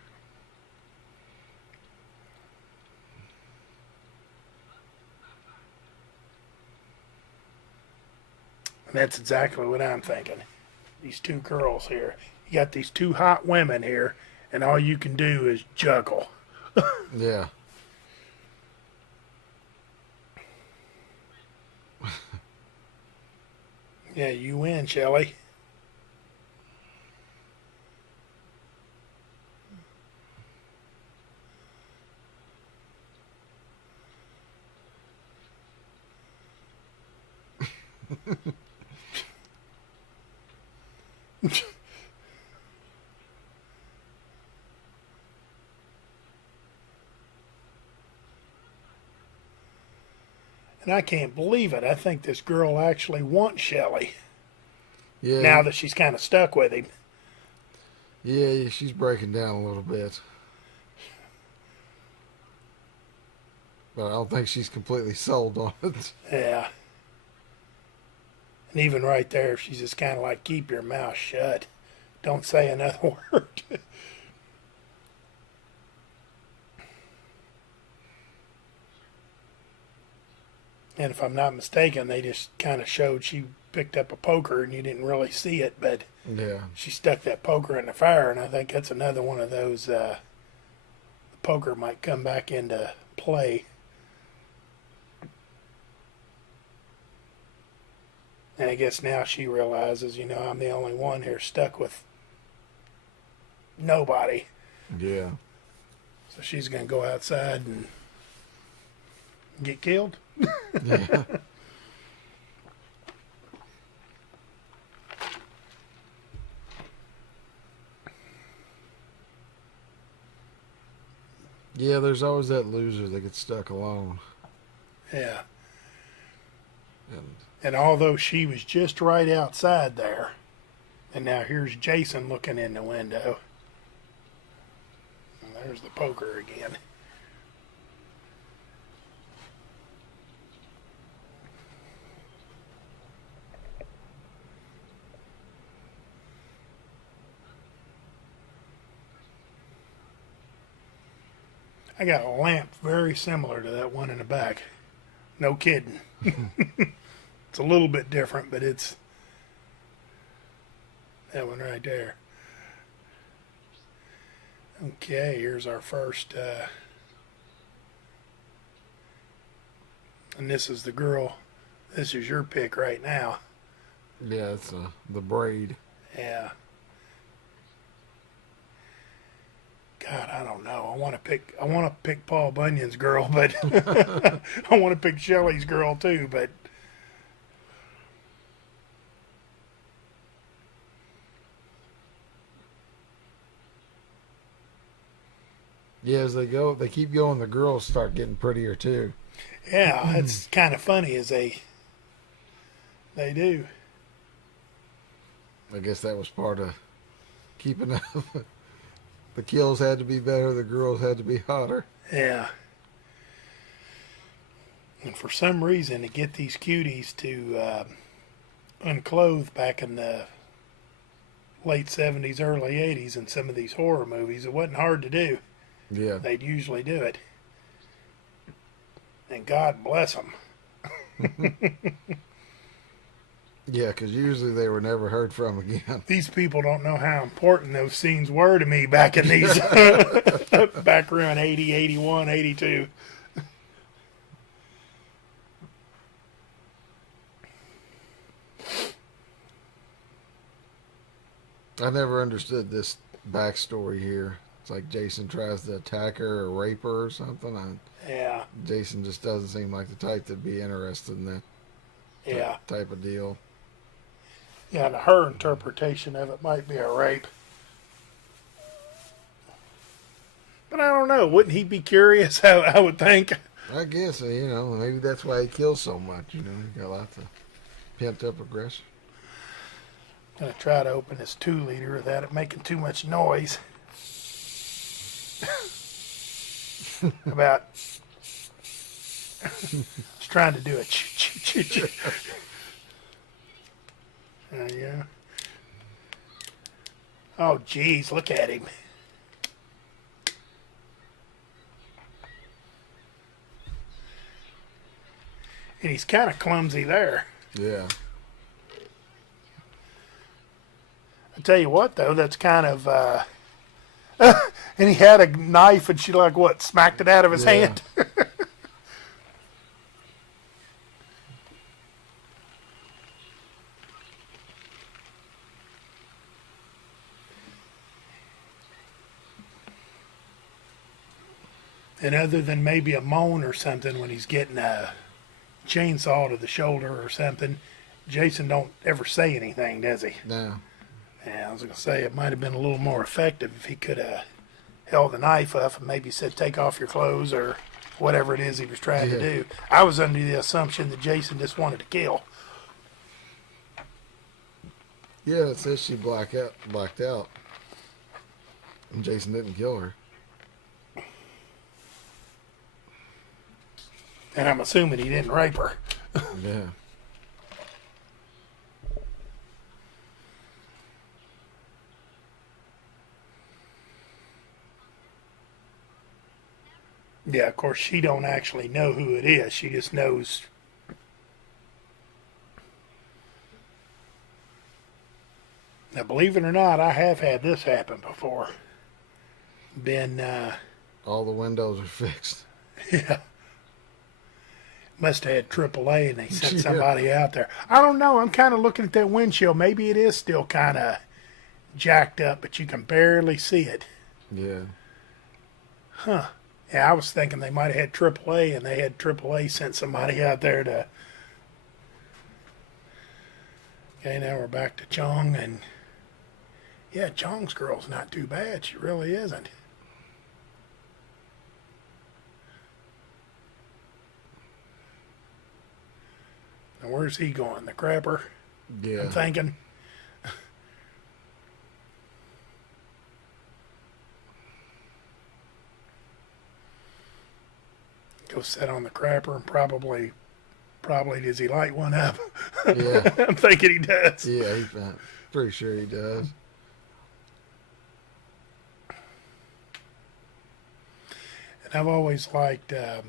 And that's exactly what I'm thinking. These two girls here. You got these two hot women here, and all you can do is juggle. Yeah. Yeah, you win, Shelley. And I can't believe it. I think this girl actually wants Shelley. Yeah. Now that she's kind of stuck with him. Yeah, she's breaking down a little bit. But I don't think she's completely sold on it. Yeah. And even right there, she's just kind of like, keep your mouth shut. Don't say another word. And if I'm not mistaken, they just kind of showed she picked up a poker and you didn't really see it, but Yeah. she stuck that poker in the fire, and I think that's another one of those, the poker might come back into play. And I guess now she realizes, I'm the only one here stuck with nobody. Yeah. So she's going to go outside and get killed. Yeah. Yeah, there's always that loser that gets stuck alone. Yeah. And And although she was just right outside there, And now here's Jason looking in the window. And there's the poker again. I got a lamp very similar to that one in the back. No kidding. It's a little bit different, but it's that one right there. Okay, here's our first, and this is the girl. This is your pick right now. Yeah, it's the braid. Yeah. God, I don't know. I want to pick Paul Bunyan's girl, but I want to pick Shelley's girl too, but Yeah, as they keep going, the girls start getting prettier too. yeah, it's kind of funny as they do. I guess that was part of keeping up. The kills had to be better, the girls had to be hotter. Yeah. And for some reason, to get these cuties to unclothe back in the late 70s, early 80s in some of these horror movies, it wasn't hard to do. Yeah. They'd usually do it. And God bless them. Yeah, because usually they were never heard from again. These people don't know how important those scenes were to me back in these, back around 80, 81, 82. I never understood this backstory here. It's like Jason tries to attack her or rape her or something. Yeah, Jason just doesn't seem like the type that'd be interested in that yeah. type of deal. Yeah, and her interpretation of it might be a rape. But I don't know. Wouldn't he be curious? I would think. I guess, maybe that's why he kills so much. He got lots of pent up aggression. I'm going to try to open this 2-liter without it making too much noise. About. I was trying to do a ch. Yeah. Oh, geez, look at him. And he's kind of clumsy there. Yeah. I tell you what, though, that's kind of. And he had a knife, and she smacked it out of his hand. And other than maybe a moan or something when he's getting a chainsaw to the shoulder or something, Jason don't ever say anything, does he? No. Yeah, I was going to say it might have been a little more effective if he could have held the knife up and maybe said, take off your clothes or whatever it is he was trying to do. I was under the assumption that Jason just wanted to kill. Yeah, it says she blacked out. And Jason didn't kill her. And I'm assuming he didn't rape her. Yeah. Yeah, of course, she don't actually know who it is. She just knows. Now, believe it or not, I have had this happen before. All the windows are fixed. Yeah. Must have had AAA and they sent somebody out there. I don't know. I'm kind of looking at that windshield. Maybe it is still kind of jacked up, but you can barely see it. Yeah. Huh. Yeah, I was thinking they might have had AAA and they had AAA sent somebody out there to. Okay, now we're back to Chong. And yeah, Chong's girl's not too bad. She really isn't. Now, where's he going? The crapper? Yeah. I'm thinking. go sit on the crapper and probably does he light one up? Yeah. I'm thinking he does. Yeah, pretty sure he does. And I've always liked, oh,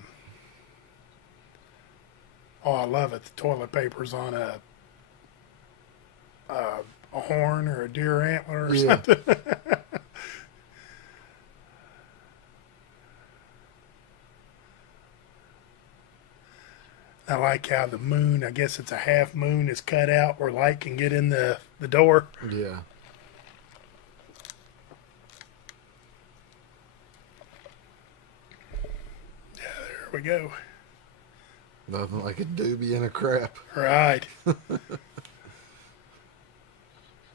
I love it. The toilet paper's on a horn or a deer antler or Yeah. something. I like how the moon, I guess it's a half moon, is cut out where light can get in the door. Yeah. There we go. Nothing like a doobie and a crap. Right.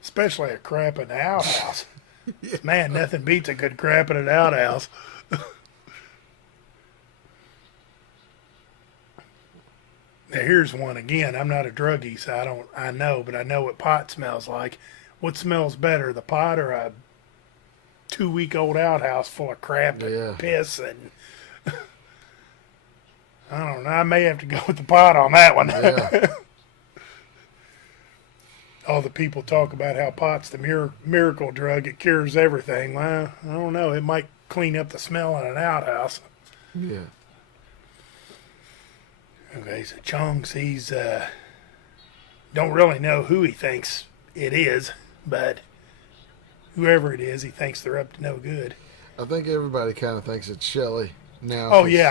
Especially a crap in the outhouse. Yeah. Man, nothing beats a good crap in an outhouse. Now here's one again. I'm not a druggie, so I know, but I know what pot smells like. What smells better, the pot or a 2-week-old outhouse full of crap and Yeah. piss and I don't know. I may have to go with the pot on that one. Yeah. All the people talk about how pot's the miracle drug. It cures everything. Well, I don't know. It might clean up the smell in an outhouse. Yeah. Okay, so Chong sees, don't really know who he thinks it is, but whoever it is, he thinks they're up to no good. I think everybody kind of thinks it's Shelley now. Oh, yeah.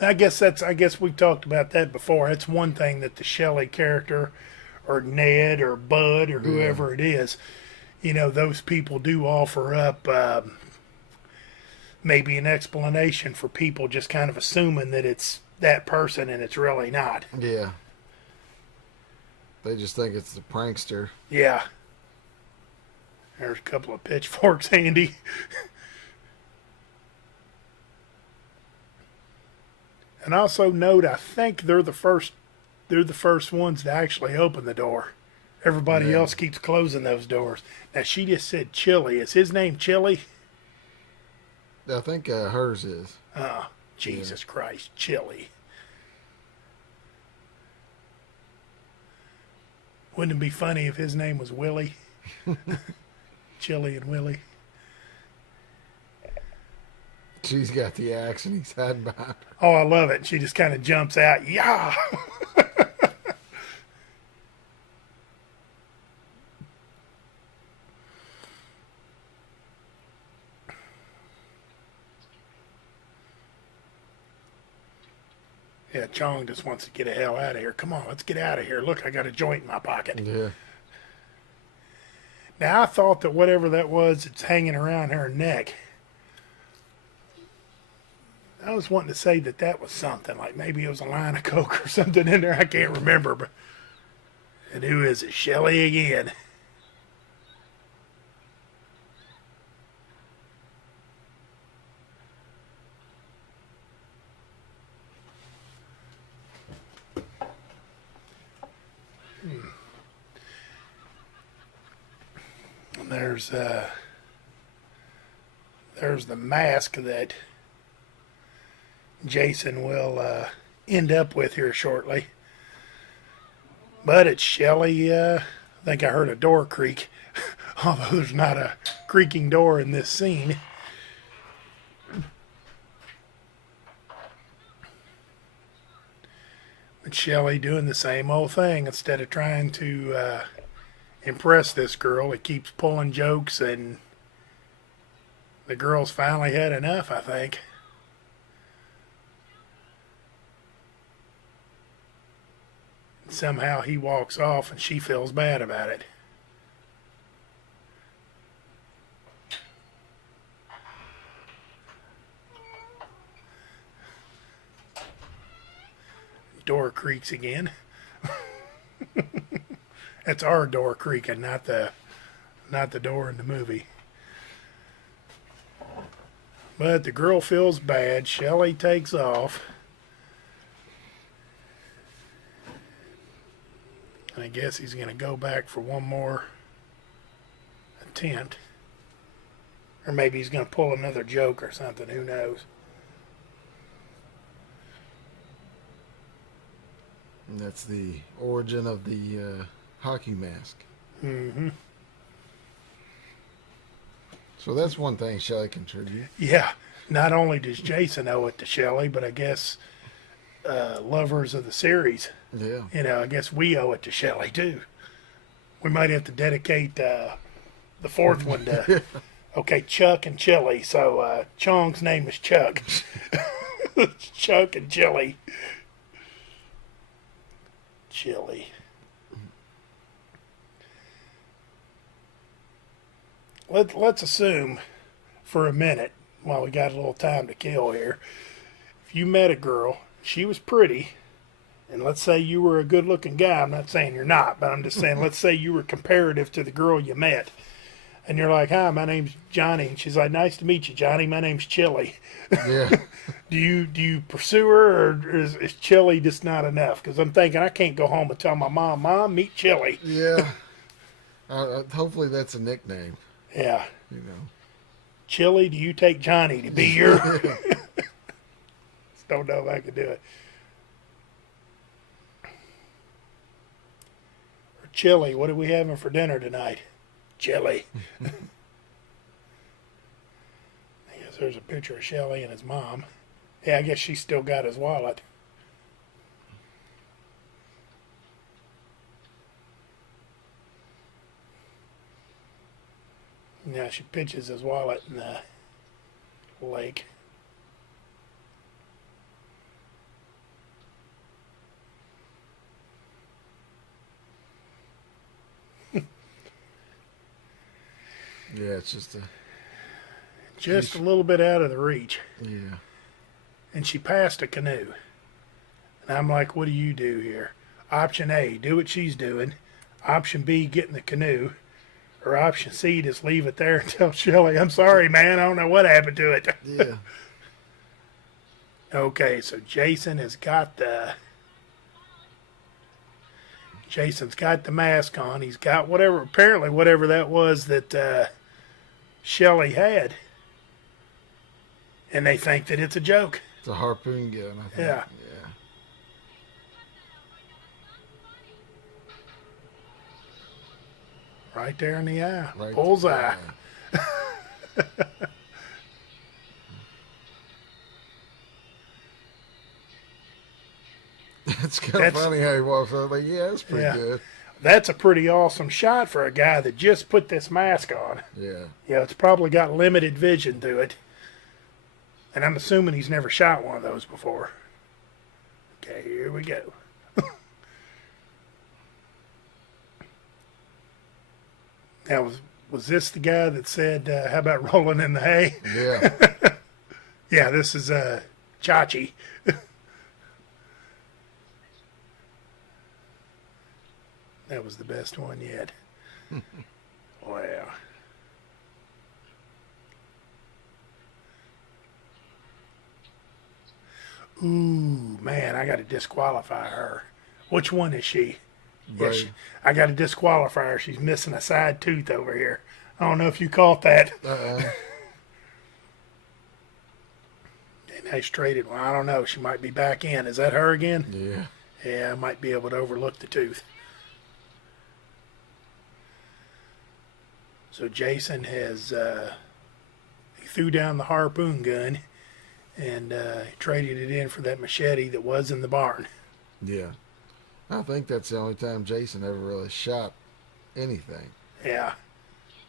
I guess we've talked about that before. That's one thing that the Shelley character or Ned or Bud or whoever it is, those people do offer up maybe an explanation for people just kind of assuming that it's that person and it's really not. Yeah. They just think it's the prankster. Yeah. There's a couple of pitchforks handy. And also note, I think they're the first ones to actually open the door. Everybody else keeps closing those doors. Now she just said Chili. Is his name Chili? I think hers is. Oh, Jesus Christ, Chili. Wouldn't it be funny if his name was Willie? Chili and Willie. She's got the axe and he's hiding behind her. Oh, I love it. She just kind of jumps out. Yeah. Yeah, Chong just wants to get the hell out of here. Come on, let's get out of here. Look, I got a joint in my pocket. Yeah. Now, I thought that whatever that was, it's hanging around her neck. I was wanting to say that was something, like maybe it was a line of coke or something in there. I can't remember. But, and who is it? Shelley again. And there's the mask that Jason will end up with here shortly. But it's Shelley. I think I heard a door creak, although there's not a creaking door in this scene. But Shelley doing the same old thing. Instead of trying to impress this girl, he keeps pulling jokes, and the girl's finally had enough, I think. Somehow he walks off and she feels bad about it. Door creaks again. That's our door creaking, not the door in the movie. But the girl feels bad. Shelley takes off. I guess he's going to go back for one more attempt. Or maybe he's going to pull another joke or something. Who knows? And that's the origin of the hockey mask. Mm-hmm. So that's one thing Shelley contributed. Yeah. Not only does Jason owe it to Shelley, but I guess lovers of the series, Yeah. I guess we owe it to Shelley too. We might have to dedicate the fourth one to, okay, Chuck and Chili. So Chong's name is Chuck. Chuck and Chili. Chili. Let's assume for a minute, while we got a little time to kill here, if you met a girl, she was pretty, and let's say you were a good looking guy. I'm not saying you're not, but I'm just saying let's say you were comparative to the girl you met. And you're like, hi, my name's Johnny. And she's like, nice to meet you, Johnny. My name's Chili. Yeah. Do you pursue her, or is Chili just not enough? Because I'm thinking I can't go home and tell my mom, meet Chili. Yeah. Hopefully that's a nickname. Yeah. You know. Chili, do you take Johnny to be your... Just don't know if I could do it. Or Chili, what are we having for dinner tonight? Chili. I guess there's a picture of Shelley and his mom. Yeah, I guess she still got his wallet. Yeah, she pitches his wallet in the lake. Yeah, it's just Just a little bit out of the reach. yeah. And she passed a canoe. And I'm like, what do you do here? Option A, do what she's doing. Option B, get in the canoe. Or option C, just leave it there and tell Shelley, I'm sorry, man, I don't know what happened to it. Yeah. Okay, so Jason's got the mask on. He's got apparently whatever that was that Shelley had. And they think that it's a joke. It's a harpoon gun, I think. Yeah. Yeah. Right there in the eye. Right. Bullseye. Yeah. It's kind of funny how he walks out. Like, yeah, that's pretty good. That's a pretty awesome shot for a guy that just put this mask on. Yeah. Yeah, it's probably got limited vision to it. And I'm assuming he's never shot one of those before. Okay, here we go. Now, was this the guy that said, how about rolling in the hay? Yeah. Yeah, this is Chachi. That was the best one yet. Wow. Ooh, man, I got to disqualify her. Which one is she? Yeah, I got to disqualify her. She's missing a side tooth over here. I don't know if you caught that. Nice traded one. I don't know. She might be back in. Is that her again? Yeah. Yeah, I might be able to overlook the tooth. So Jason has he threw down the harpoon gun and traded it in for that machete that was in the barn. Yeah. I think that's the only time Jason ever really shot anything. Yeah.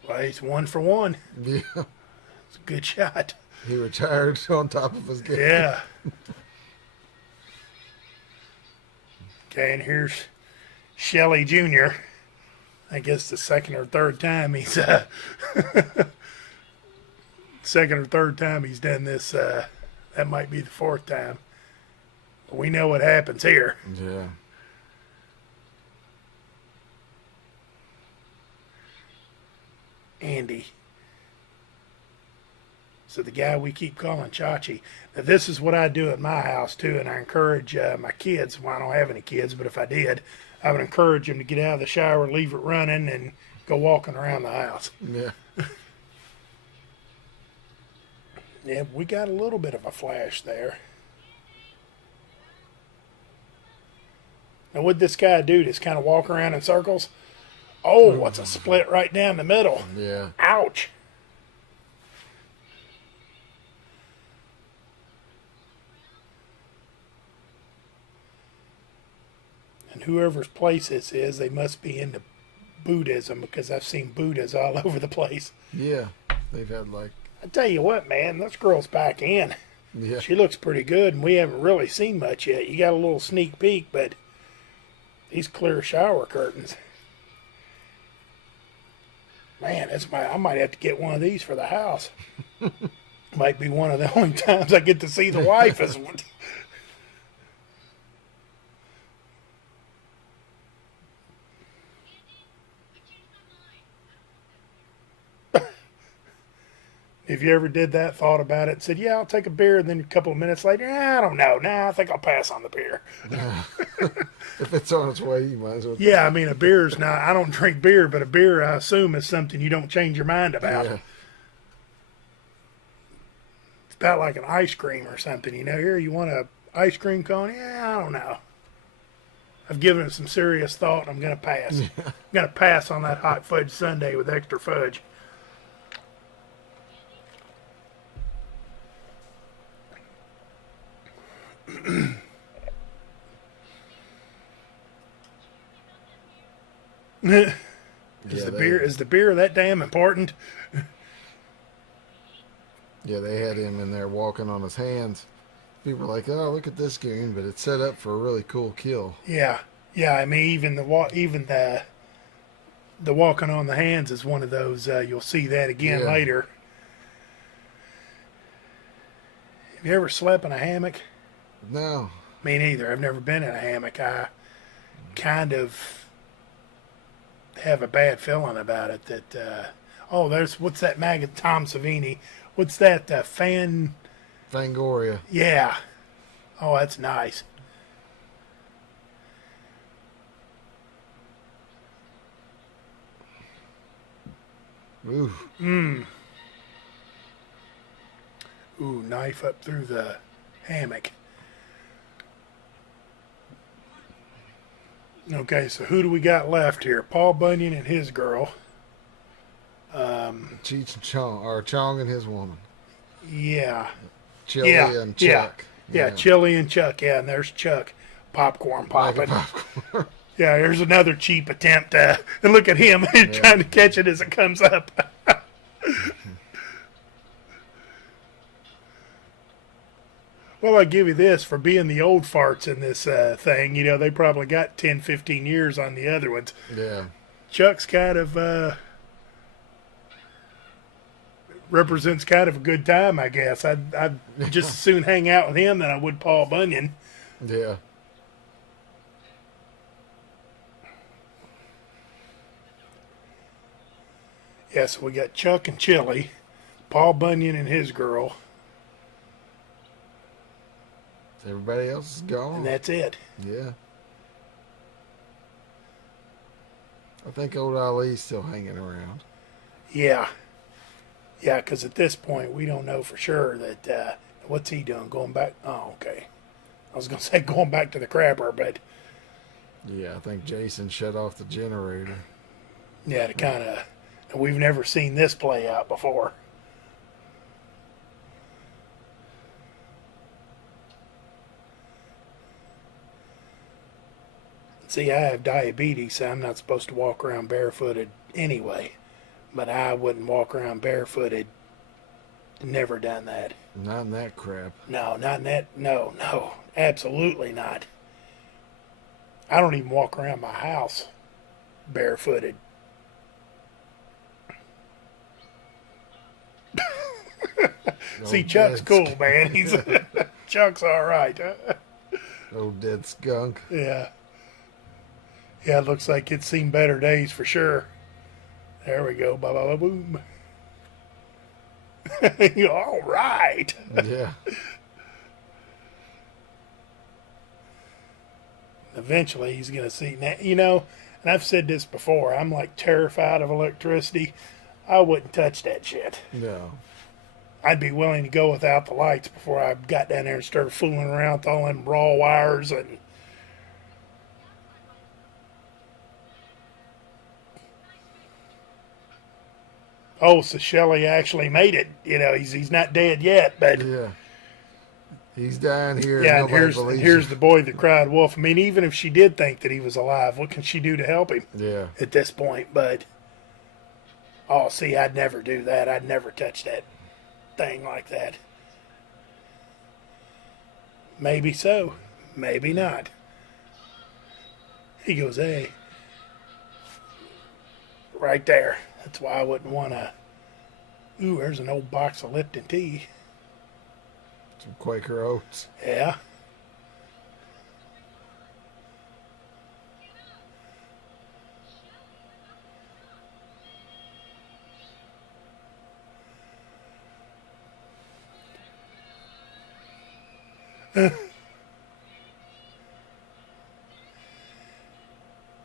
Well, he's 1 for 1. Yeah. It's a good shot. He retired on top of his game. Yeah. Okay, and here's Shelley Jr. I guess the second or third time he's second or third time he's done this. That might be the fourth time. But we know what happens here. Yeah. Andy. So the guy we keep calling Chachi. Now this is what I do at my house too, and I encourage my kids. Well, I don't have any kids, but if I did, I would encourage them to get out of the shower, leave it running, and go walking around the house. Yeah. Yeah, we got a little bit of a flash there. Now, what'd this guy do? Just kind of walk around in circles? Oh, what's a split right down the middle? Yeah. Ouch. And whoever's place this is, they must be into Buddhism because I've seen Buddhas all over the place. Yeah. They've had like. I tell you what, man, this girl's back in. Yeah. She looks pretty good, and we haven't really seen much yet. You got a little sneak peek, but these clear shower curtains. Man, I might have to get one of these for the house. Might be one of the only times I get to see the wife is If you ever did that, thought about it, said, yeah, I'll take a beer, and then a couple of minutes later, I don't know. Nah, I think I'll pass on the beer. If it's on its way, you might as well. Yeah, I mean, a beer's not, I don't drink beer, but a beer, I assume, is something you don't change your mind about. Yeah. It's about like an ice cream or something, you know. Here, you want a ice cream cone? Yeah, I don't know. I've given it some serious thought, and I'm going to pass. I'm going to pass on that hot fudge sundae with extra fudge. Is the beer that damn important? Yeah, they had him in there walking on his hands. People were like, "Oh, look at this goon," but it's set up for a really cool kill. Yeah, yeah. I mean, even the walking on the hands is one of those. You'll see that again later. Have you ever slept in a hammock? No. Me neither. I've never been in a hammock. I kind of have a bad feeling about it. That what's that maggot? Tom Savini. What's that? Fangoria. Yeah. Oh, that's nice. Ooh. Ooh, knife up through the hammock. Okay, so who do we got left here? Paul Bunyan and his girl. Cheech and Chong, or Chong and his woman. Yeah. Chili and Chuck. Yeah, Chili and Chuck. Yeah, and there's Chuck. Popcorn popping. Popcorn. Yeah, here's another cheap attempt. And look at him trying to catch it as it comes up. Well, I'll give you this. For being the old farts in this thing, you know, they probably got 10, 15 years on the other ones. Yeah. Chuck's kind of represents kind of a good time, I guess. I'd just as soon hang out with him than I would Paul Bunyan. Yeah. Yeah, so we got Chuck and Chili, Paul Bunyan and his girl. Everybody else is gone. And that's it. Yeah. I think old Ali's still hanging around. Yeah. Yeah, because at this point, we don't know for sure that, what's he doing? Going back? Oh, okay. I was going to say going back to the crapper, but... Yeah, I think Jason shut off the generator. Yeah, to kind of... We've never seen this play out before. See, I have diabetes, so I'm not supposed to walk around barefooted anyway. But I wouldn't walk around barefooted. Never done that. Not in that crap. No, not in that. No, absolutely not. I don't even walk around my house barefooted. See, Chuck's cool, man. He's Chuck's all right. Old dead skunk. Yeah. Yeah, it looks like it's seen better days for sure. There we go. Ba ba ba boom. All right. Yeah. Eventually, he's going to see. Now, you know, and I've said this before, I'm like terrified of electricity. I wouldn't touch that shit. No. I'd be willing to go without the lights before I got down there and started fooling around with all them raw wires and oh, so Shelley actually made it. He's not dead yet, but Yeah. He's dying here. yeah. And And nobody here's believes here's him. the boy that cried wolf. I mean, even if she did think that he was alive, what can she do to help him Yeah. at this point? But oh, see, I'd never do that. I'd never touch that thing like that. Maybe so, maybe not. He goes, hey, right there. That's why I wouldn't want to. Ooh, there's an old box of Lipton tea. Some Quaker Oats. Yeah.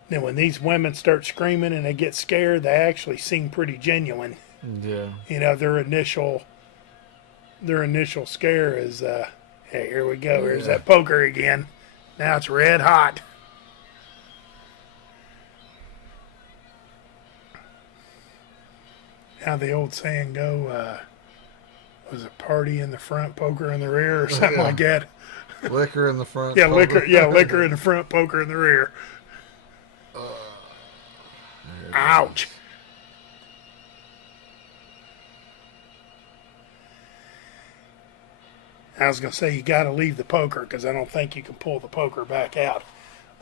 Then when these women start screaming and they get scared, they actually seem pretty genuine. Yeah. Their initial scare is, hey, here we go. Here's Yeah. that poker again. Now it's red hot. How the old saying go, was it party in the front, poker in the rear, or something Yeah. like that? Liquor in the front. Yeah, poker. liquor in the front, poker in the rear. There it Ouch. is. I was going to say you got to leave the poker because I don't think you can pull the poker back out.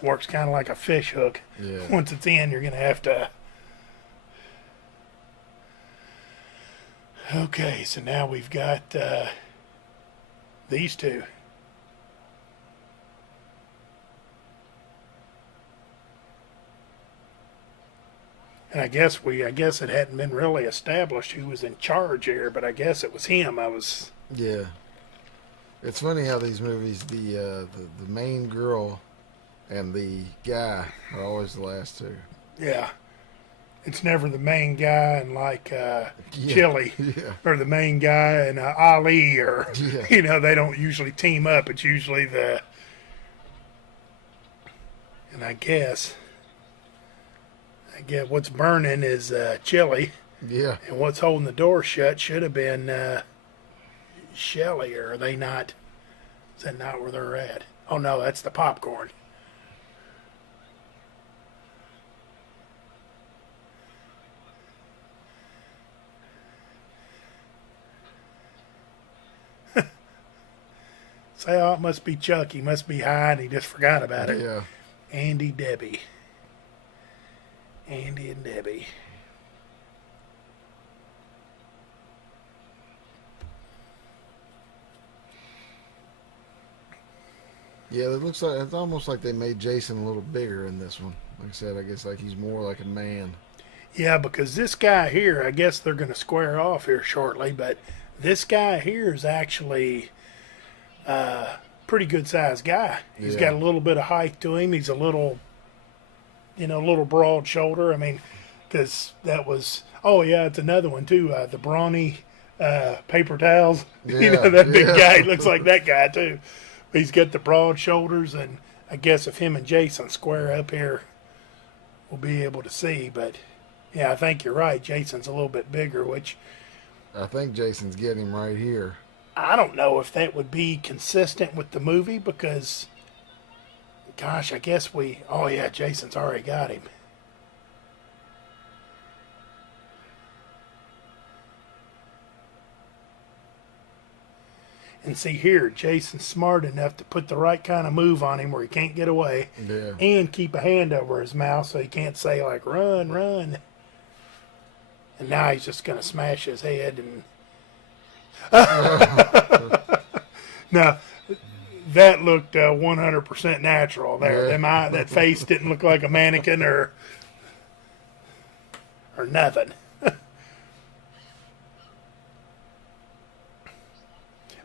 Works kind of like a fish hook. Yeah. Once it's in, you're going to have to. Okay, so now we've got these two. And I guess it hadn't been really established who was in charge here, but I guess it was him. Yeah. It's funny how these movies, the main girl and the guy are always the last two. Yeah. It's never the main guy and Chili, Yeah. or the main guy and Ali, or Yeah. they don't usually team up. It's usually and I guess what's burning is Chili, Yeah. and what's holding the door shut should have been Shelly, or are they not? Is that not where they're at? Oh no, that's the popcorn. Say, oh, it must be Chuck. He must be high and he just forgot about it. Yeah. Andy and Debbie. Yeah, it looks like it's almost like they made Jason a little bigger in this one. Like I said, I guess like he's more like a man. Yeah, because this guy here, I guess they're going to square off here shortly, but this guy here is actually a pretty good sized guy. He's Yeah. got a little bit of height to him. He's a little broad shoulder. I mean, because that was, oh yeah, it's another one too. The brawny paper towels. Yeah, That big yeah. guy. He looks like that guy too. But he's got the broad shoulders, and I guess if him and Jason square up here, we'll be able to see. But yeah, I think you're right. Jason's a little bit bigger, which I think Jason's getting him right here. I don't know if that would be consistent with the movie because, gosh, I guess oh yeah, Jason's already got him. And see here, Jason's smart enough to put the right kind of move on him where he can't get away Yeah. and keep a hand over his mouth so he can't say like, run, run. And now he's just going to smash his head and... Now, that looked 100% natural there. Yeah. That face didn't look like a mannequin or nothing.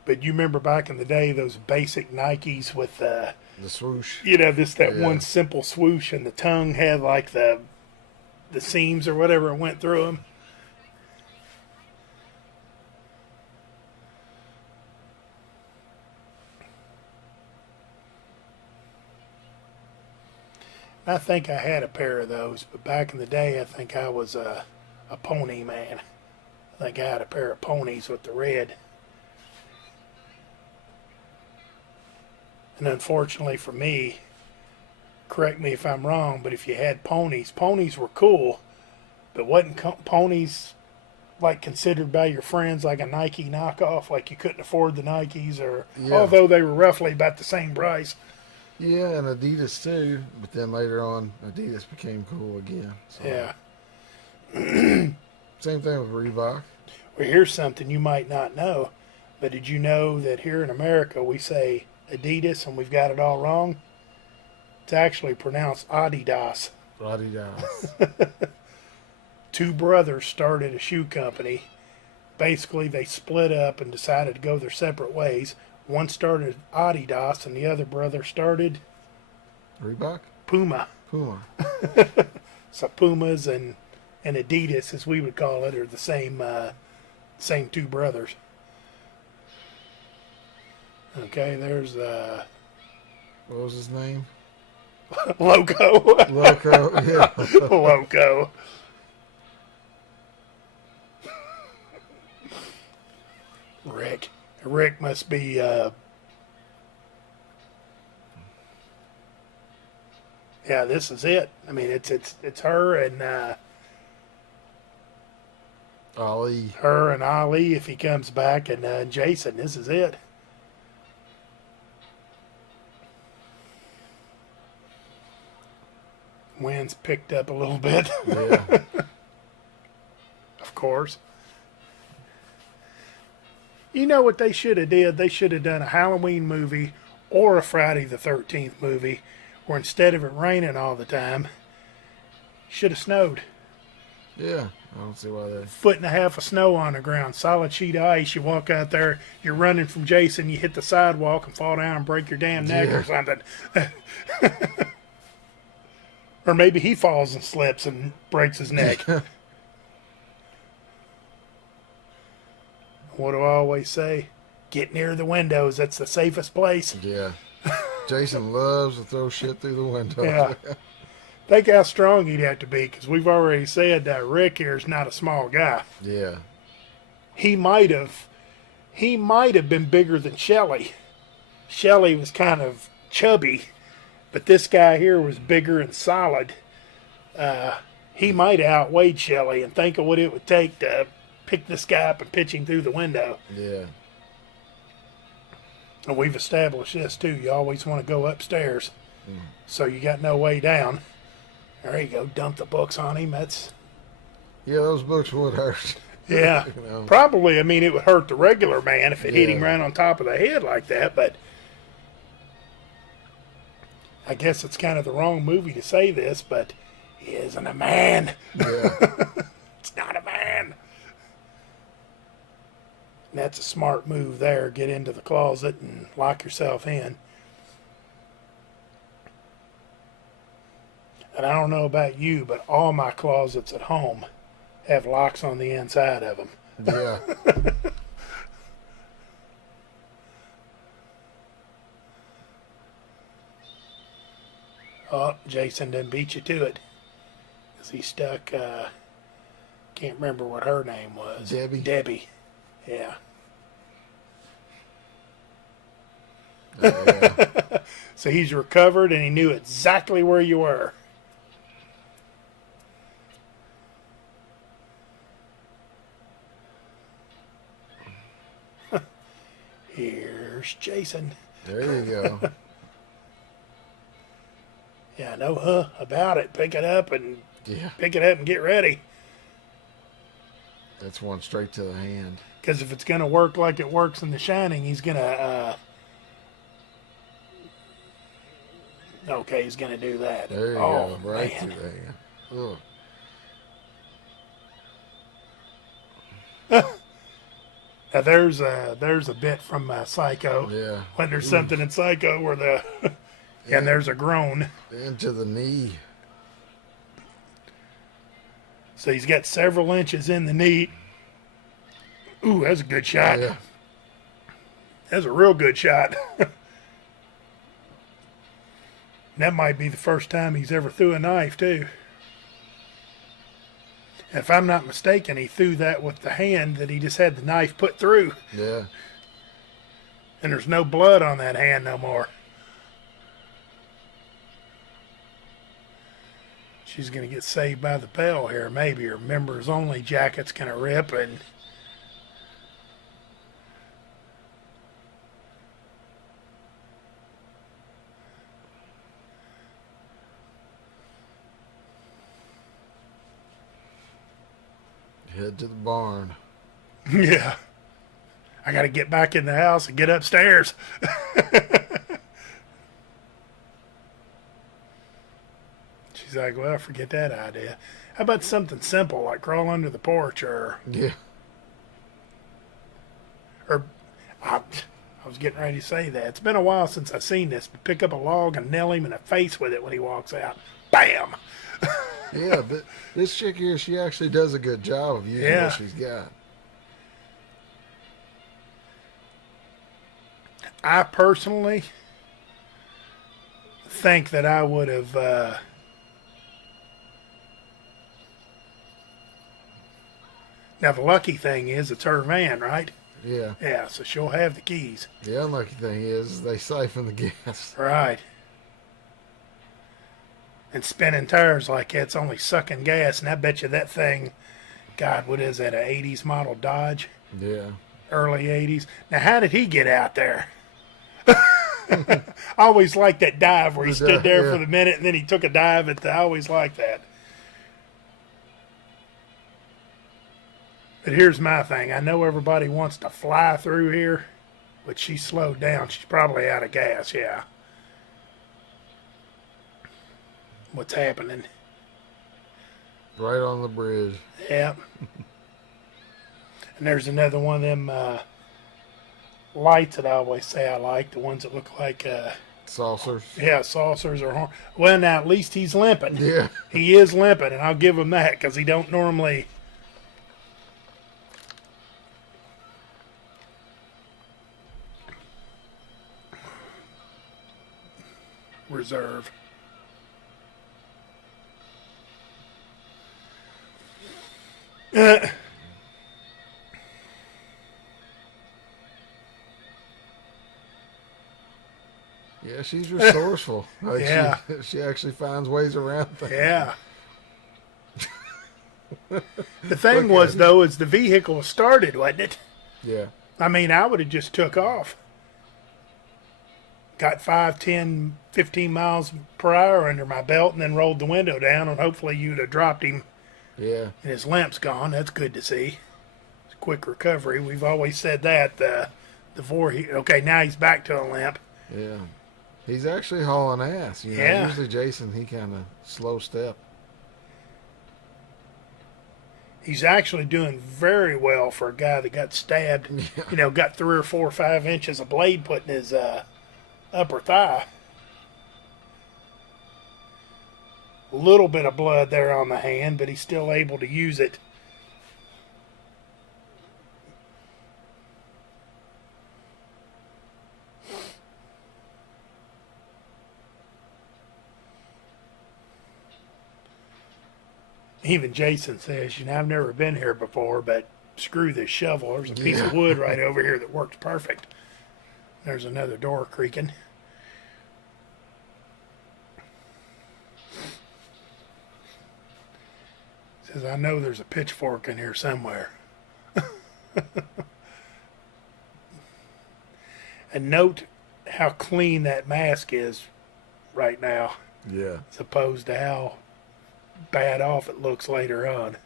But you remember back in the day, those basic Nikes with The swoosh. that Yeah. one simple swoosh, and the tongue had like the seams or whatever went through them. I think I had a pair of those, but back in the day, I think I was a pony man. That guy had a pair of ponies with the red. And unfortunately for me, correct me if I'm wrong, but if you had ponies, ponies were cool, but wasn't ponies like considered by your friends like a Nike knockoff, like you couldn't afford the Nikes, or although they were roughly about the same price. Yeah, and Adidas too, but then later on Adidas became cool again. So. Yeah. Same thing with Reebok. Well, here's something you might not know, but did you know that here in America we say Adidas and we've got it all wrong? It's actually pronounced Adidas. Adidas. Two brothers started a shoe company. Basically, they split up and decided to go their separate ways. One started Adidas and the other brother started Reebok? Puma. Puma. So Pumas and Adidas, as we would call it, are the same two brothers. Okay, there's What was his name? Loco. Loco, yeah. Loco. Rick. Rick must be yeah, this is it. I mean, it's her and Ali. her and Ali if he comes back, and Jason. This is it. Wind's picked up a little bit. Yeah. Of course. You know what they should have did? They should have done a Halloween movie or a Friday the 13th movie where instead of it raining all the time, should have snowed. Yeah. I don't see why they... 1.5 feet of snow on the ground, solid sheet of ice. You walk out there, you're running from Jason, you hit the sidewalk and fall down and break your damn neck or something. Or maybe he falls and slips and breaks his neck. What do I always say? Get near the windows. That's the safest place. Yeah. Jason loves to throw shit through the window. Yeah. Think how strong he'd have to be, because we've already said that Rick here is not a small guy. Yeah. He might have been bigger than Shelley. Shelley was kind of chubby, but this guy here was bigger and solid. He might have outweighed Shelley, and think of what it would take to pick this guy up and pitch him through the window. Yeah. And we've established this too. You always want to go upstairs, so you got no way down. There you go. Dump the books on him. That's... Yeah, those books would hurt. Yeah. You know? Probably, I mean, it would hurt the regular man if it hit him right on top of the head like that, but I guess it's kind of the wrong movie to say this, but he isn't a man. Yeah. It's not a man. And that's a smart move there. Get into the closet and lock yourself in. And I don't know about you, but all my closets at home have locks on the inside of them. Yeah. Oh, Jason didn't beat you to it. Because he stuck, can't remember what her name was. Debbie. Debbie. Yeah. Yeah. So he's recovered and he knew exactly where you were. Here's Jason. There you go. Yeah, no about it. Pick it up and Yeah. get ready. That's one straight to the hand. Because if it's going to work like it works in The Shining, he's going to... okay, he's going to do that. There you oh, go. Right man. to the hand. Ugh. Now there's a bit from Psycho. Yeah. When there's something in Psycho where the... and there's a groan. Into the knee. So he's got several inches in the knee. Ooh, that's a good shot. Yeah. That's a real good shot. That might be the first time he's ever threw a knife, too. If I'm not mistaken, he threw that with the hand that he just had the knife put through. Yeah. And there's no blood on that hand no more. She's going to get saved by the bell here, maybe. Her members only jacket's going to rip, and Head to the barn. yeah. I got to get back in the house and get upstairs. She's like, well, forget that idea. How about something simple like crawl under the porch Yeah. or I was getting ready to say that. It's been a while since I've seen this, but pick up a log and nail him in the face with it when he walks out. Bam! Yeah, but this chick here, she actually does a good job of using Yeah. what she's got. I personally think that I would have now the lucky thing is it's her van, right? Yeah. Yeah, so she'll have the keys. The unlucky thing is they siphon the gas. Right. And spinning tires like that's only sucking gas, and I bet you that thing, God, what is that, a 80s model Dodge? Yeah. Early 80s. Now, how did he get out there? I always liked that dive where he stood there yeah. for the minute and then he took a dive at I always liked that. But here's my thing. I know everybody wants to fly through here, but she slowed down. She's probably out of gas, yeah. What's happening? Right on the bridge. Yeah. And there's another one of them lights that I always say I like, the ones that look like Saucers. yeah, saucers or horn. Well, now at least he's limping. Yeah. He is limping, and I'll give him that because he don't normally. Reserve. Yeah, she's resourceful. Like Yeah. She actually finds ways around things. Yeah. The thing was, though, is the vehicle was started, wasn't it? Yeah. I mean, I would have just took off. Got 5, 10, 15 miles per hour under my belt and then rolled the window down, and hopefully you'd have dropped him Yeah. and his limp's gone. That's good to see. It's a quick recovery. We've always said that. Okay, now he's back to a limp. Yeah. He's actually hauling ass. You know, Yeah. usually Jason, he kind of slow step. He's actually doing very well for a guy that got stabbed. Yeah. You know, got 3 or 4 or 5 inches of blade put in his upper thigh. A little bit of blood there on the hand, but he's still able to use it. Even Jason says, you know, I've never been here before, but screw this shovel. There's a piece of wood right over here that works perfect. There's another door creaking. Says, I know there's a pitchfork in here somewhere. And note how clean that mask is right now, Yeah. as opposed to how bad off it looks later on.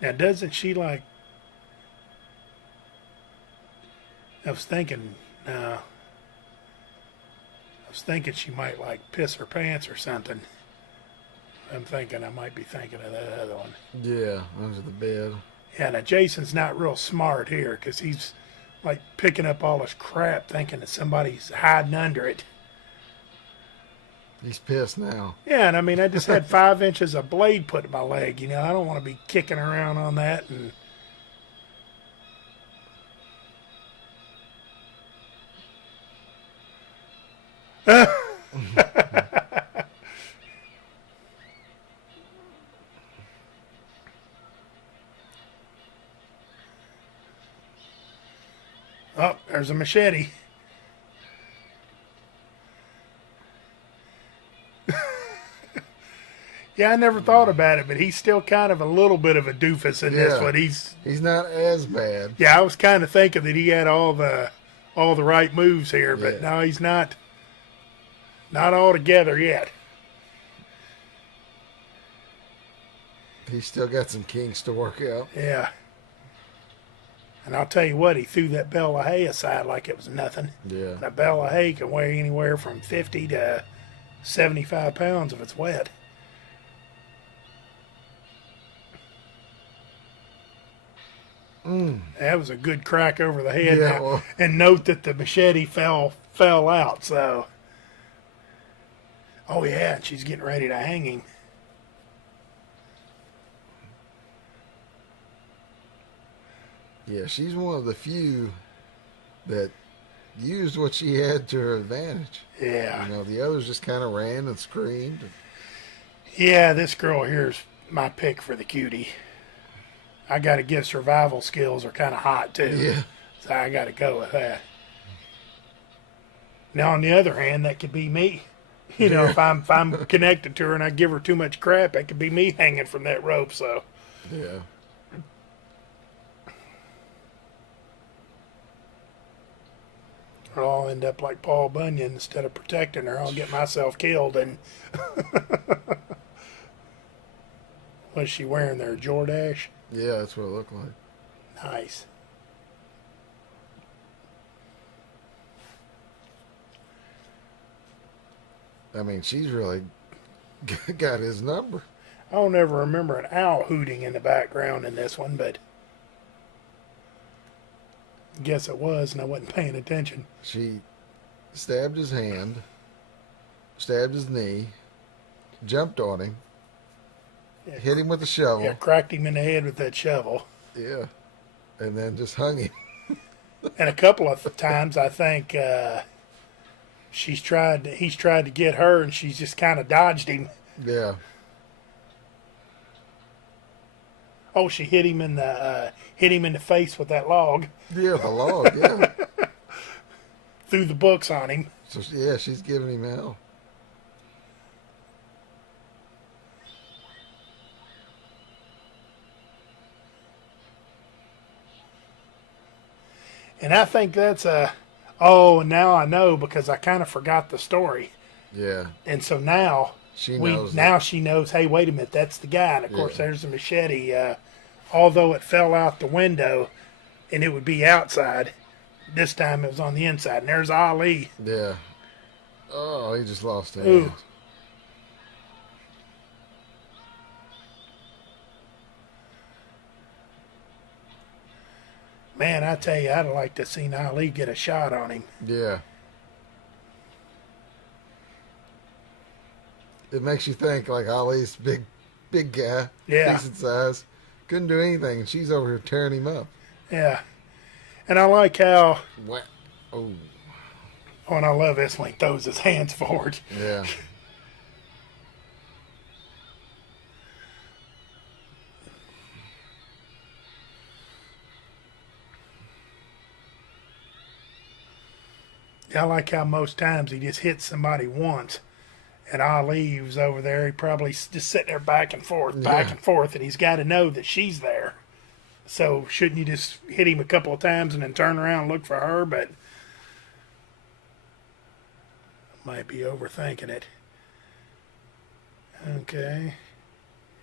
Now, doesn't she like? I was thinking she might like piss her pants or something. I'm thinking I might be thinking of that other one. Yeah, under the bed. Yeah, now Jason's not real smart here because he's like picking up all this crap thinking that somebody's hiding under it. He's pissed now. Yeah, and I mean, I just had 5 inches of blade put in my leg. You know, I don't want to be kicking around on that. And oh, there's a machete. Yeah, I never thought about it, but he's still kind of a little bit of a doofus in this Yeah. one. He's not as bad. Yeah, I was kind of thinking that he had all the right moves here, but Yeah. no, he's not all together yet. He's still got some kinks to work out. Yeah. And I'll tell you what, he threw that bale of hay aside like it was nothing. Yeah. That bale of hay can weigh anywhere from 50 to 75 pounds if it's wet. That was a good crack over the head. Yeah, Now, well- and note that the machete fell out. So, oh yeah, and she's getting ready to hang him. Yeah, she's one of the few that used what she had to her advantage. Yeah, You know, the others just kind of ran and screamed. yeah. This girl here's my pick for the cutie. I got to give survival skills are kind of hot too. Yeah. So I got to go with that. Now, on the other hand, that could be me. You know, if I'm connected to her and I give her too much crap, that could be me hanging from that rope. So, Yeah. or I'll end up like Paul Bunyan. Instead of protecting her, I'll get myself killed. And what's she wearing there? Jordache? Yeah, that's what it looked like. Nice. I mean, she's really got his number. I don't ever remember an owl hooting in the background in this one, but I guess it was, and I wasn't paying attention. She stabbed his hand, stabbed his knee, jumped on him, Yeah, hit him with a shovel. yeah, cracked him in the head with that shovel. Yeah. And then just hung him. And a couple of times, I think he's tried to get her, and she's just kind of dodged him. Yeah. Oh, she hit him in the face with that log. Yeah, the log, yeah. Threw the books on him. So, yeah, she's giving him hell. And I think that's oh, now I know because I kind of forgot the story. Yeah. And so now She knows. she knows, hey, wait a minute, that's the guy. And of course, Yeah. there's the machete. Although it fell out the window and it would be outside, this time it was on the inside. And there's Ali. Yeah. Oh, he just lost his Ooh. hand. Man, I tell you, I'd like to see Ali get a shot on him. Yeah. It makes you think like Ali's big guy, Yeah. decent size, couldn't do anything, and she's over here tearing him up. Yeah. And I like how, What? Oh, oh, and I love this when he throws his hands forward. yeah. I like how most times he just hits somebody once. And Ali was over there, he probably just sitting there back and forth, Yeah. and he's got to know that she's there. So shouldn't you just hit him a couple of times and then turn around and look for her? But might be overthinking it. Okay.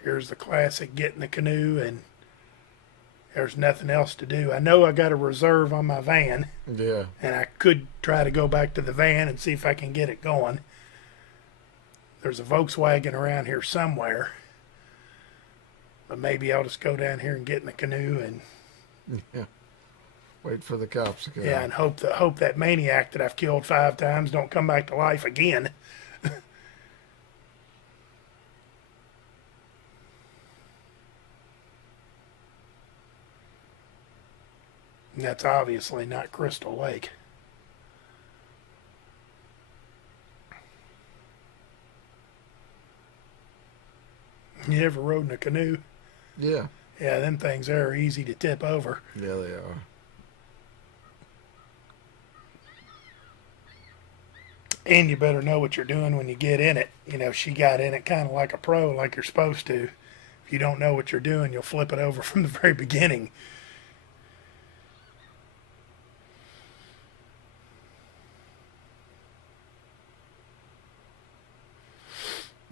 Here's the classic get in the canoe and there's nothing else to do. I know I got a reserve on my van, Yeah. and I could try to go back to the van and see if I can get it going. There's a Volkswagen around here somewhere. But maybe I'll just go down here and get in the canoe and Yeah. Wait for the cops to come. yeah, and hope that maniac that I've killed 5 times don't come back to life again. And that's obviously not Crystal Lake. You ever rode in a canoe? Yeah. Yeah, them things there are easy to tip over. Yeah, they are. And you better know what you're doing when you get in it. You know, she got in it kind of like a pro, like you're supposed to. If you don't know what you're doing, you'll flip it over from the very beginning.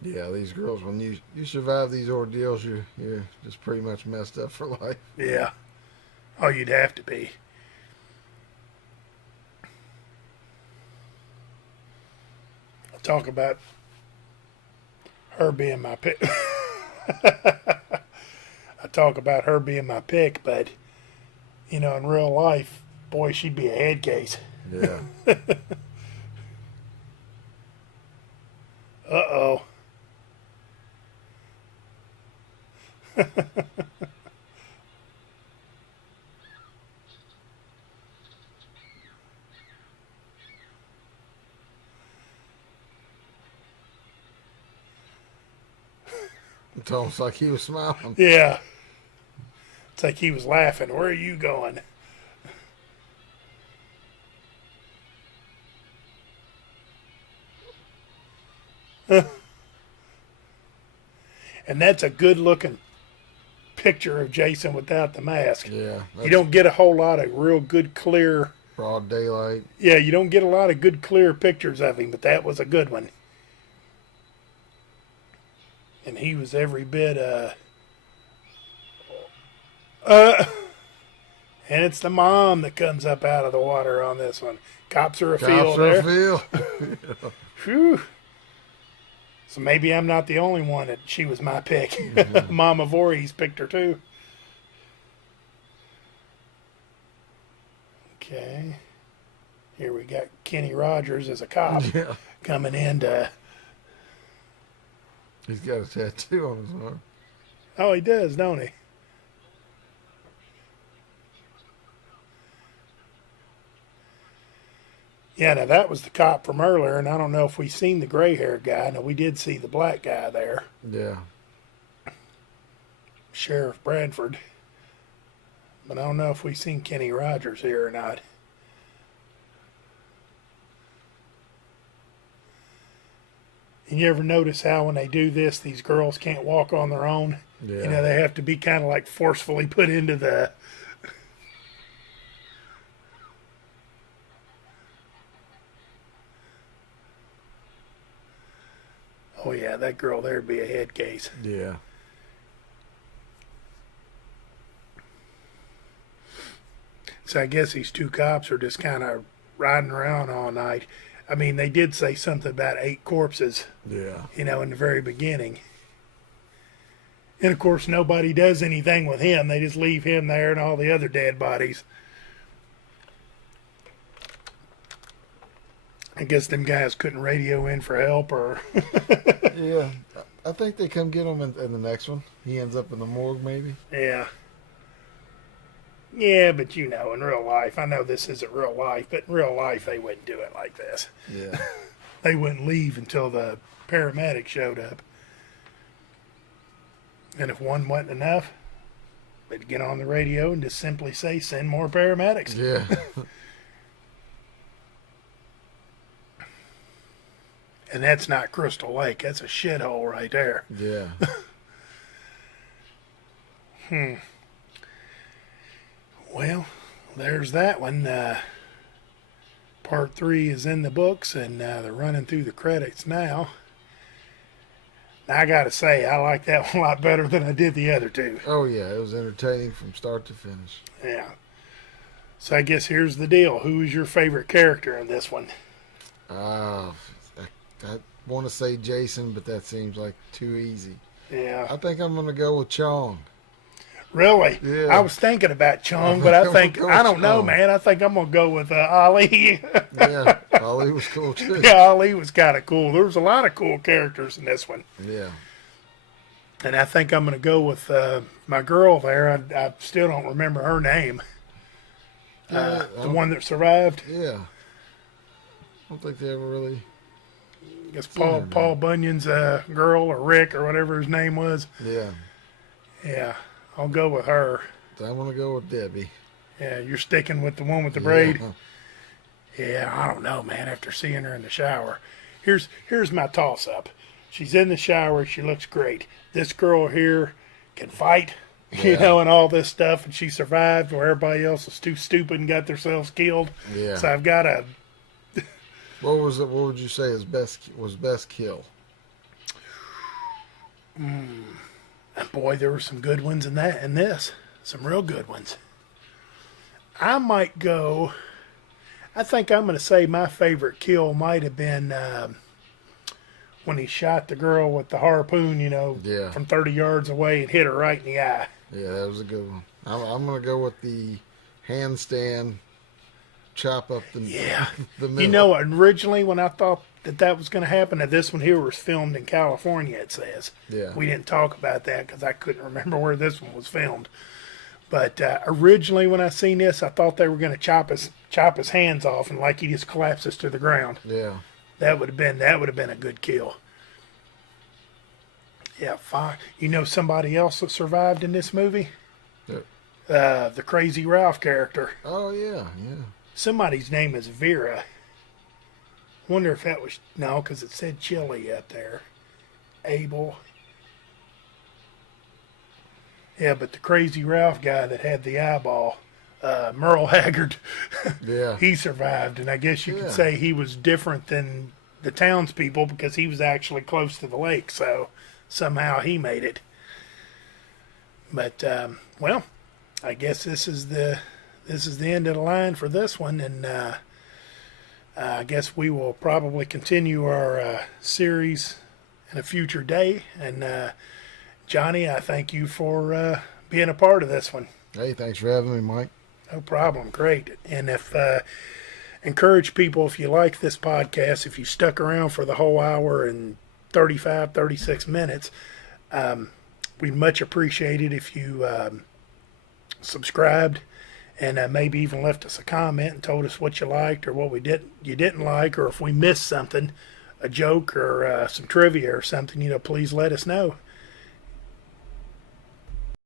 Yeah, these girls, when you survive these ordeals, you're just pretty much messed up for life. Yeah. Oh, you'd have to be. I'll talk about her being my pick. I talk about her being my pick, but, you know, in real life, boy, she'd be a head case. Yeah. Uh-oh. It's almost like he was smiling. Yeah. It's like he was laughing. Where are you going? And that's a good looking picture of Jason without the mask. Yeah. You don't get a whole lot of real good clear. Broad daylight. Yeah, you don't get a lot of good clear pictures of him, but that was a good one. And he was every bit and it's the mom that comes up out of the water on this one. Cops are afield there. Whew. So maybe I'm not the only one that she was my pick. Mm-hmm. Mama Voorhees picked her too. Okay. Here we got Kenny Rogers as a cop coming in to... He's got a tattoo on his arm. Oh, he does, don't he? Yeah, now that was the cop from earlier, and I don't know if we seen the gray-haired guy. No, we did see the black guy there. Yeah. Sheriff Bradford. But I don't know if we seen Kenny Rogers here or not. And you ever notice how when they do this, these girls can't walk on their own? Yeah. You know, they have to be kind of like forcefully put into the... Oh, yeah, that girl there would be a head case. Yeah. So I guess these two cops are just kind of riding around all night. I mean, they did say something about 8 corpses, Yeah. you know, in the very beginning. And, of course, nobody does anything with him. They just leave him there and all the other dead bodies. I guess them guys couldn't radio in for help or... Yeah. I think they come get him in the next one. He ends up in the morgue, maybe. Yeah. Yeah, but you know, in real life, I know this isn't real life, but in real life, they wouldn't do it like this. Yeah. They wouldn't leave until the paramedic showed up. And if one wasn't enough, they'd get on the radio and just simply say, send more paramedics. Yeah. And that's not Crystal Lake. That's a shithole right there. Yeah. Well, there's that one. Part 3 is in the books, and they're running through the credits now. I got to say, I like that one a lot better than I did the other two. Oh, yeah. It was entertaining from start to finish. Yeah. So I guess here's the deal. Who is your favorite character in this one? I want to say Jason, but that seems like too easy. Yeah. I think I'm going to go with Chong. Really? Yeah. I was thinking about Chung, but I don't know, man. I think I'm going to go with Ali. Yeah, Ali was cool too. Yeah, Ali was kind of cool. There was a lot of cool characters in this one. Yeah. And I think I'm going to go with my girl there. I still don't remember her name. Yeah, The one that survived. yeah. I don't think they ever really. I guess Seen her Paul name. Bunyan's girl or Rick or whatever his name was. Yeah. Yeah, I'll go with her. So I'm gonna go with Debbie. Yeah, you're sticking with the one with the Yeah. braid. Yeah, I don't know, man. After seeing her in the shower, here's my toss up. She's in the shower. She looks great. This girl here can fight, Yeah. and all this stuff, and she survived where everybody else was too stupid and got themselves killed. Yeah. So I've got a What was it? What would you say his best kill? boy. There were some good ones in that and this, some real good ones. I might go. I think I'm going to say my favorite kill might have been when he shot the girl with the harpoon, Yeah. from 30 yards away and hit her right in the eye. Yeah, that was a good one. I'm gonna go with the handstand, chop up the Yeah. the middle. Originally when I thought that was going to happen, that this one here was filmed in California, it says. Yeah. We didn't talk about that because I couldn't remember where this one was filmed. But originally when I seen this, I thought they were going to chop his hands off and like he just collapses to the ground. Yeah. That would have been a good kill. Yeah, fine. Somebody else that survived in this movie? The Crazy Ralph character. Oh yeah, yeah. Somebody's name is Vera. Wonder if that was no, because it said Chili up there. Abel. Yeah, but the Crazy Ralph guy that had the eyeball, Merle Haggard, Yeah. he survived, and I guess you Yeah. could say he was different than the townspeople because he was actually close to the lake, so somehow he made it. But well, I guess this is the end of the line for this one, and I guess we will probably continue our series in a future day. And Johnny, I thank you for being a part of this one. Hey, thanks for having me, Mike. No problem. Great. And if encourage people, if you like this podcast, if you stuck around for the whole hour and 36 minutes, we'd much appreciate it if you subscribed and maybe even left us a comment and told us what you liked or what you didn't like, or if we missed something, a joke or some trivia or something, please let us know.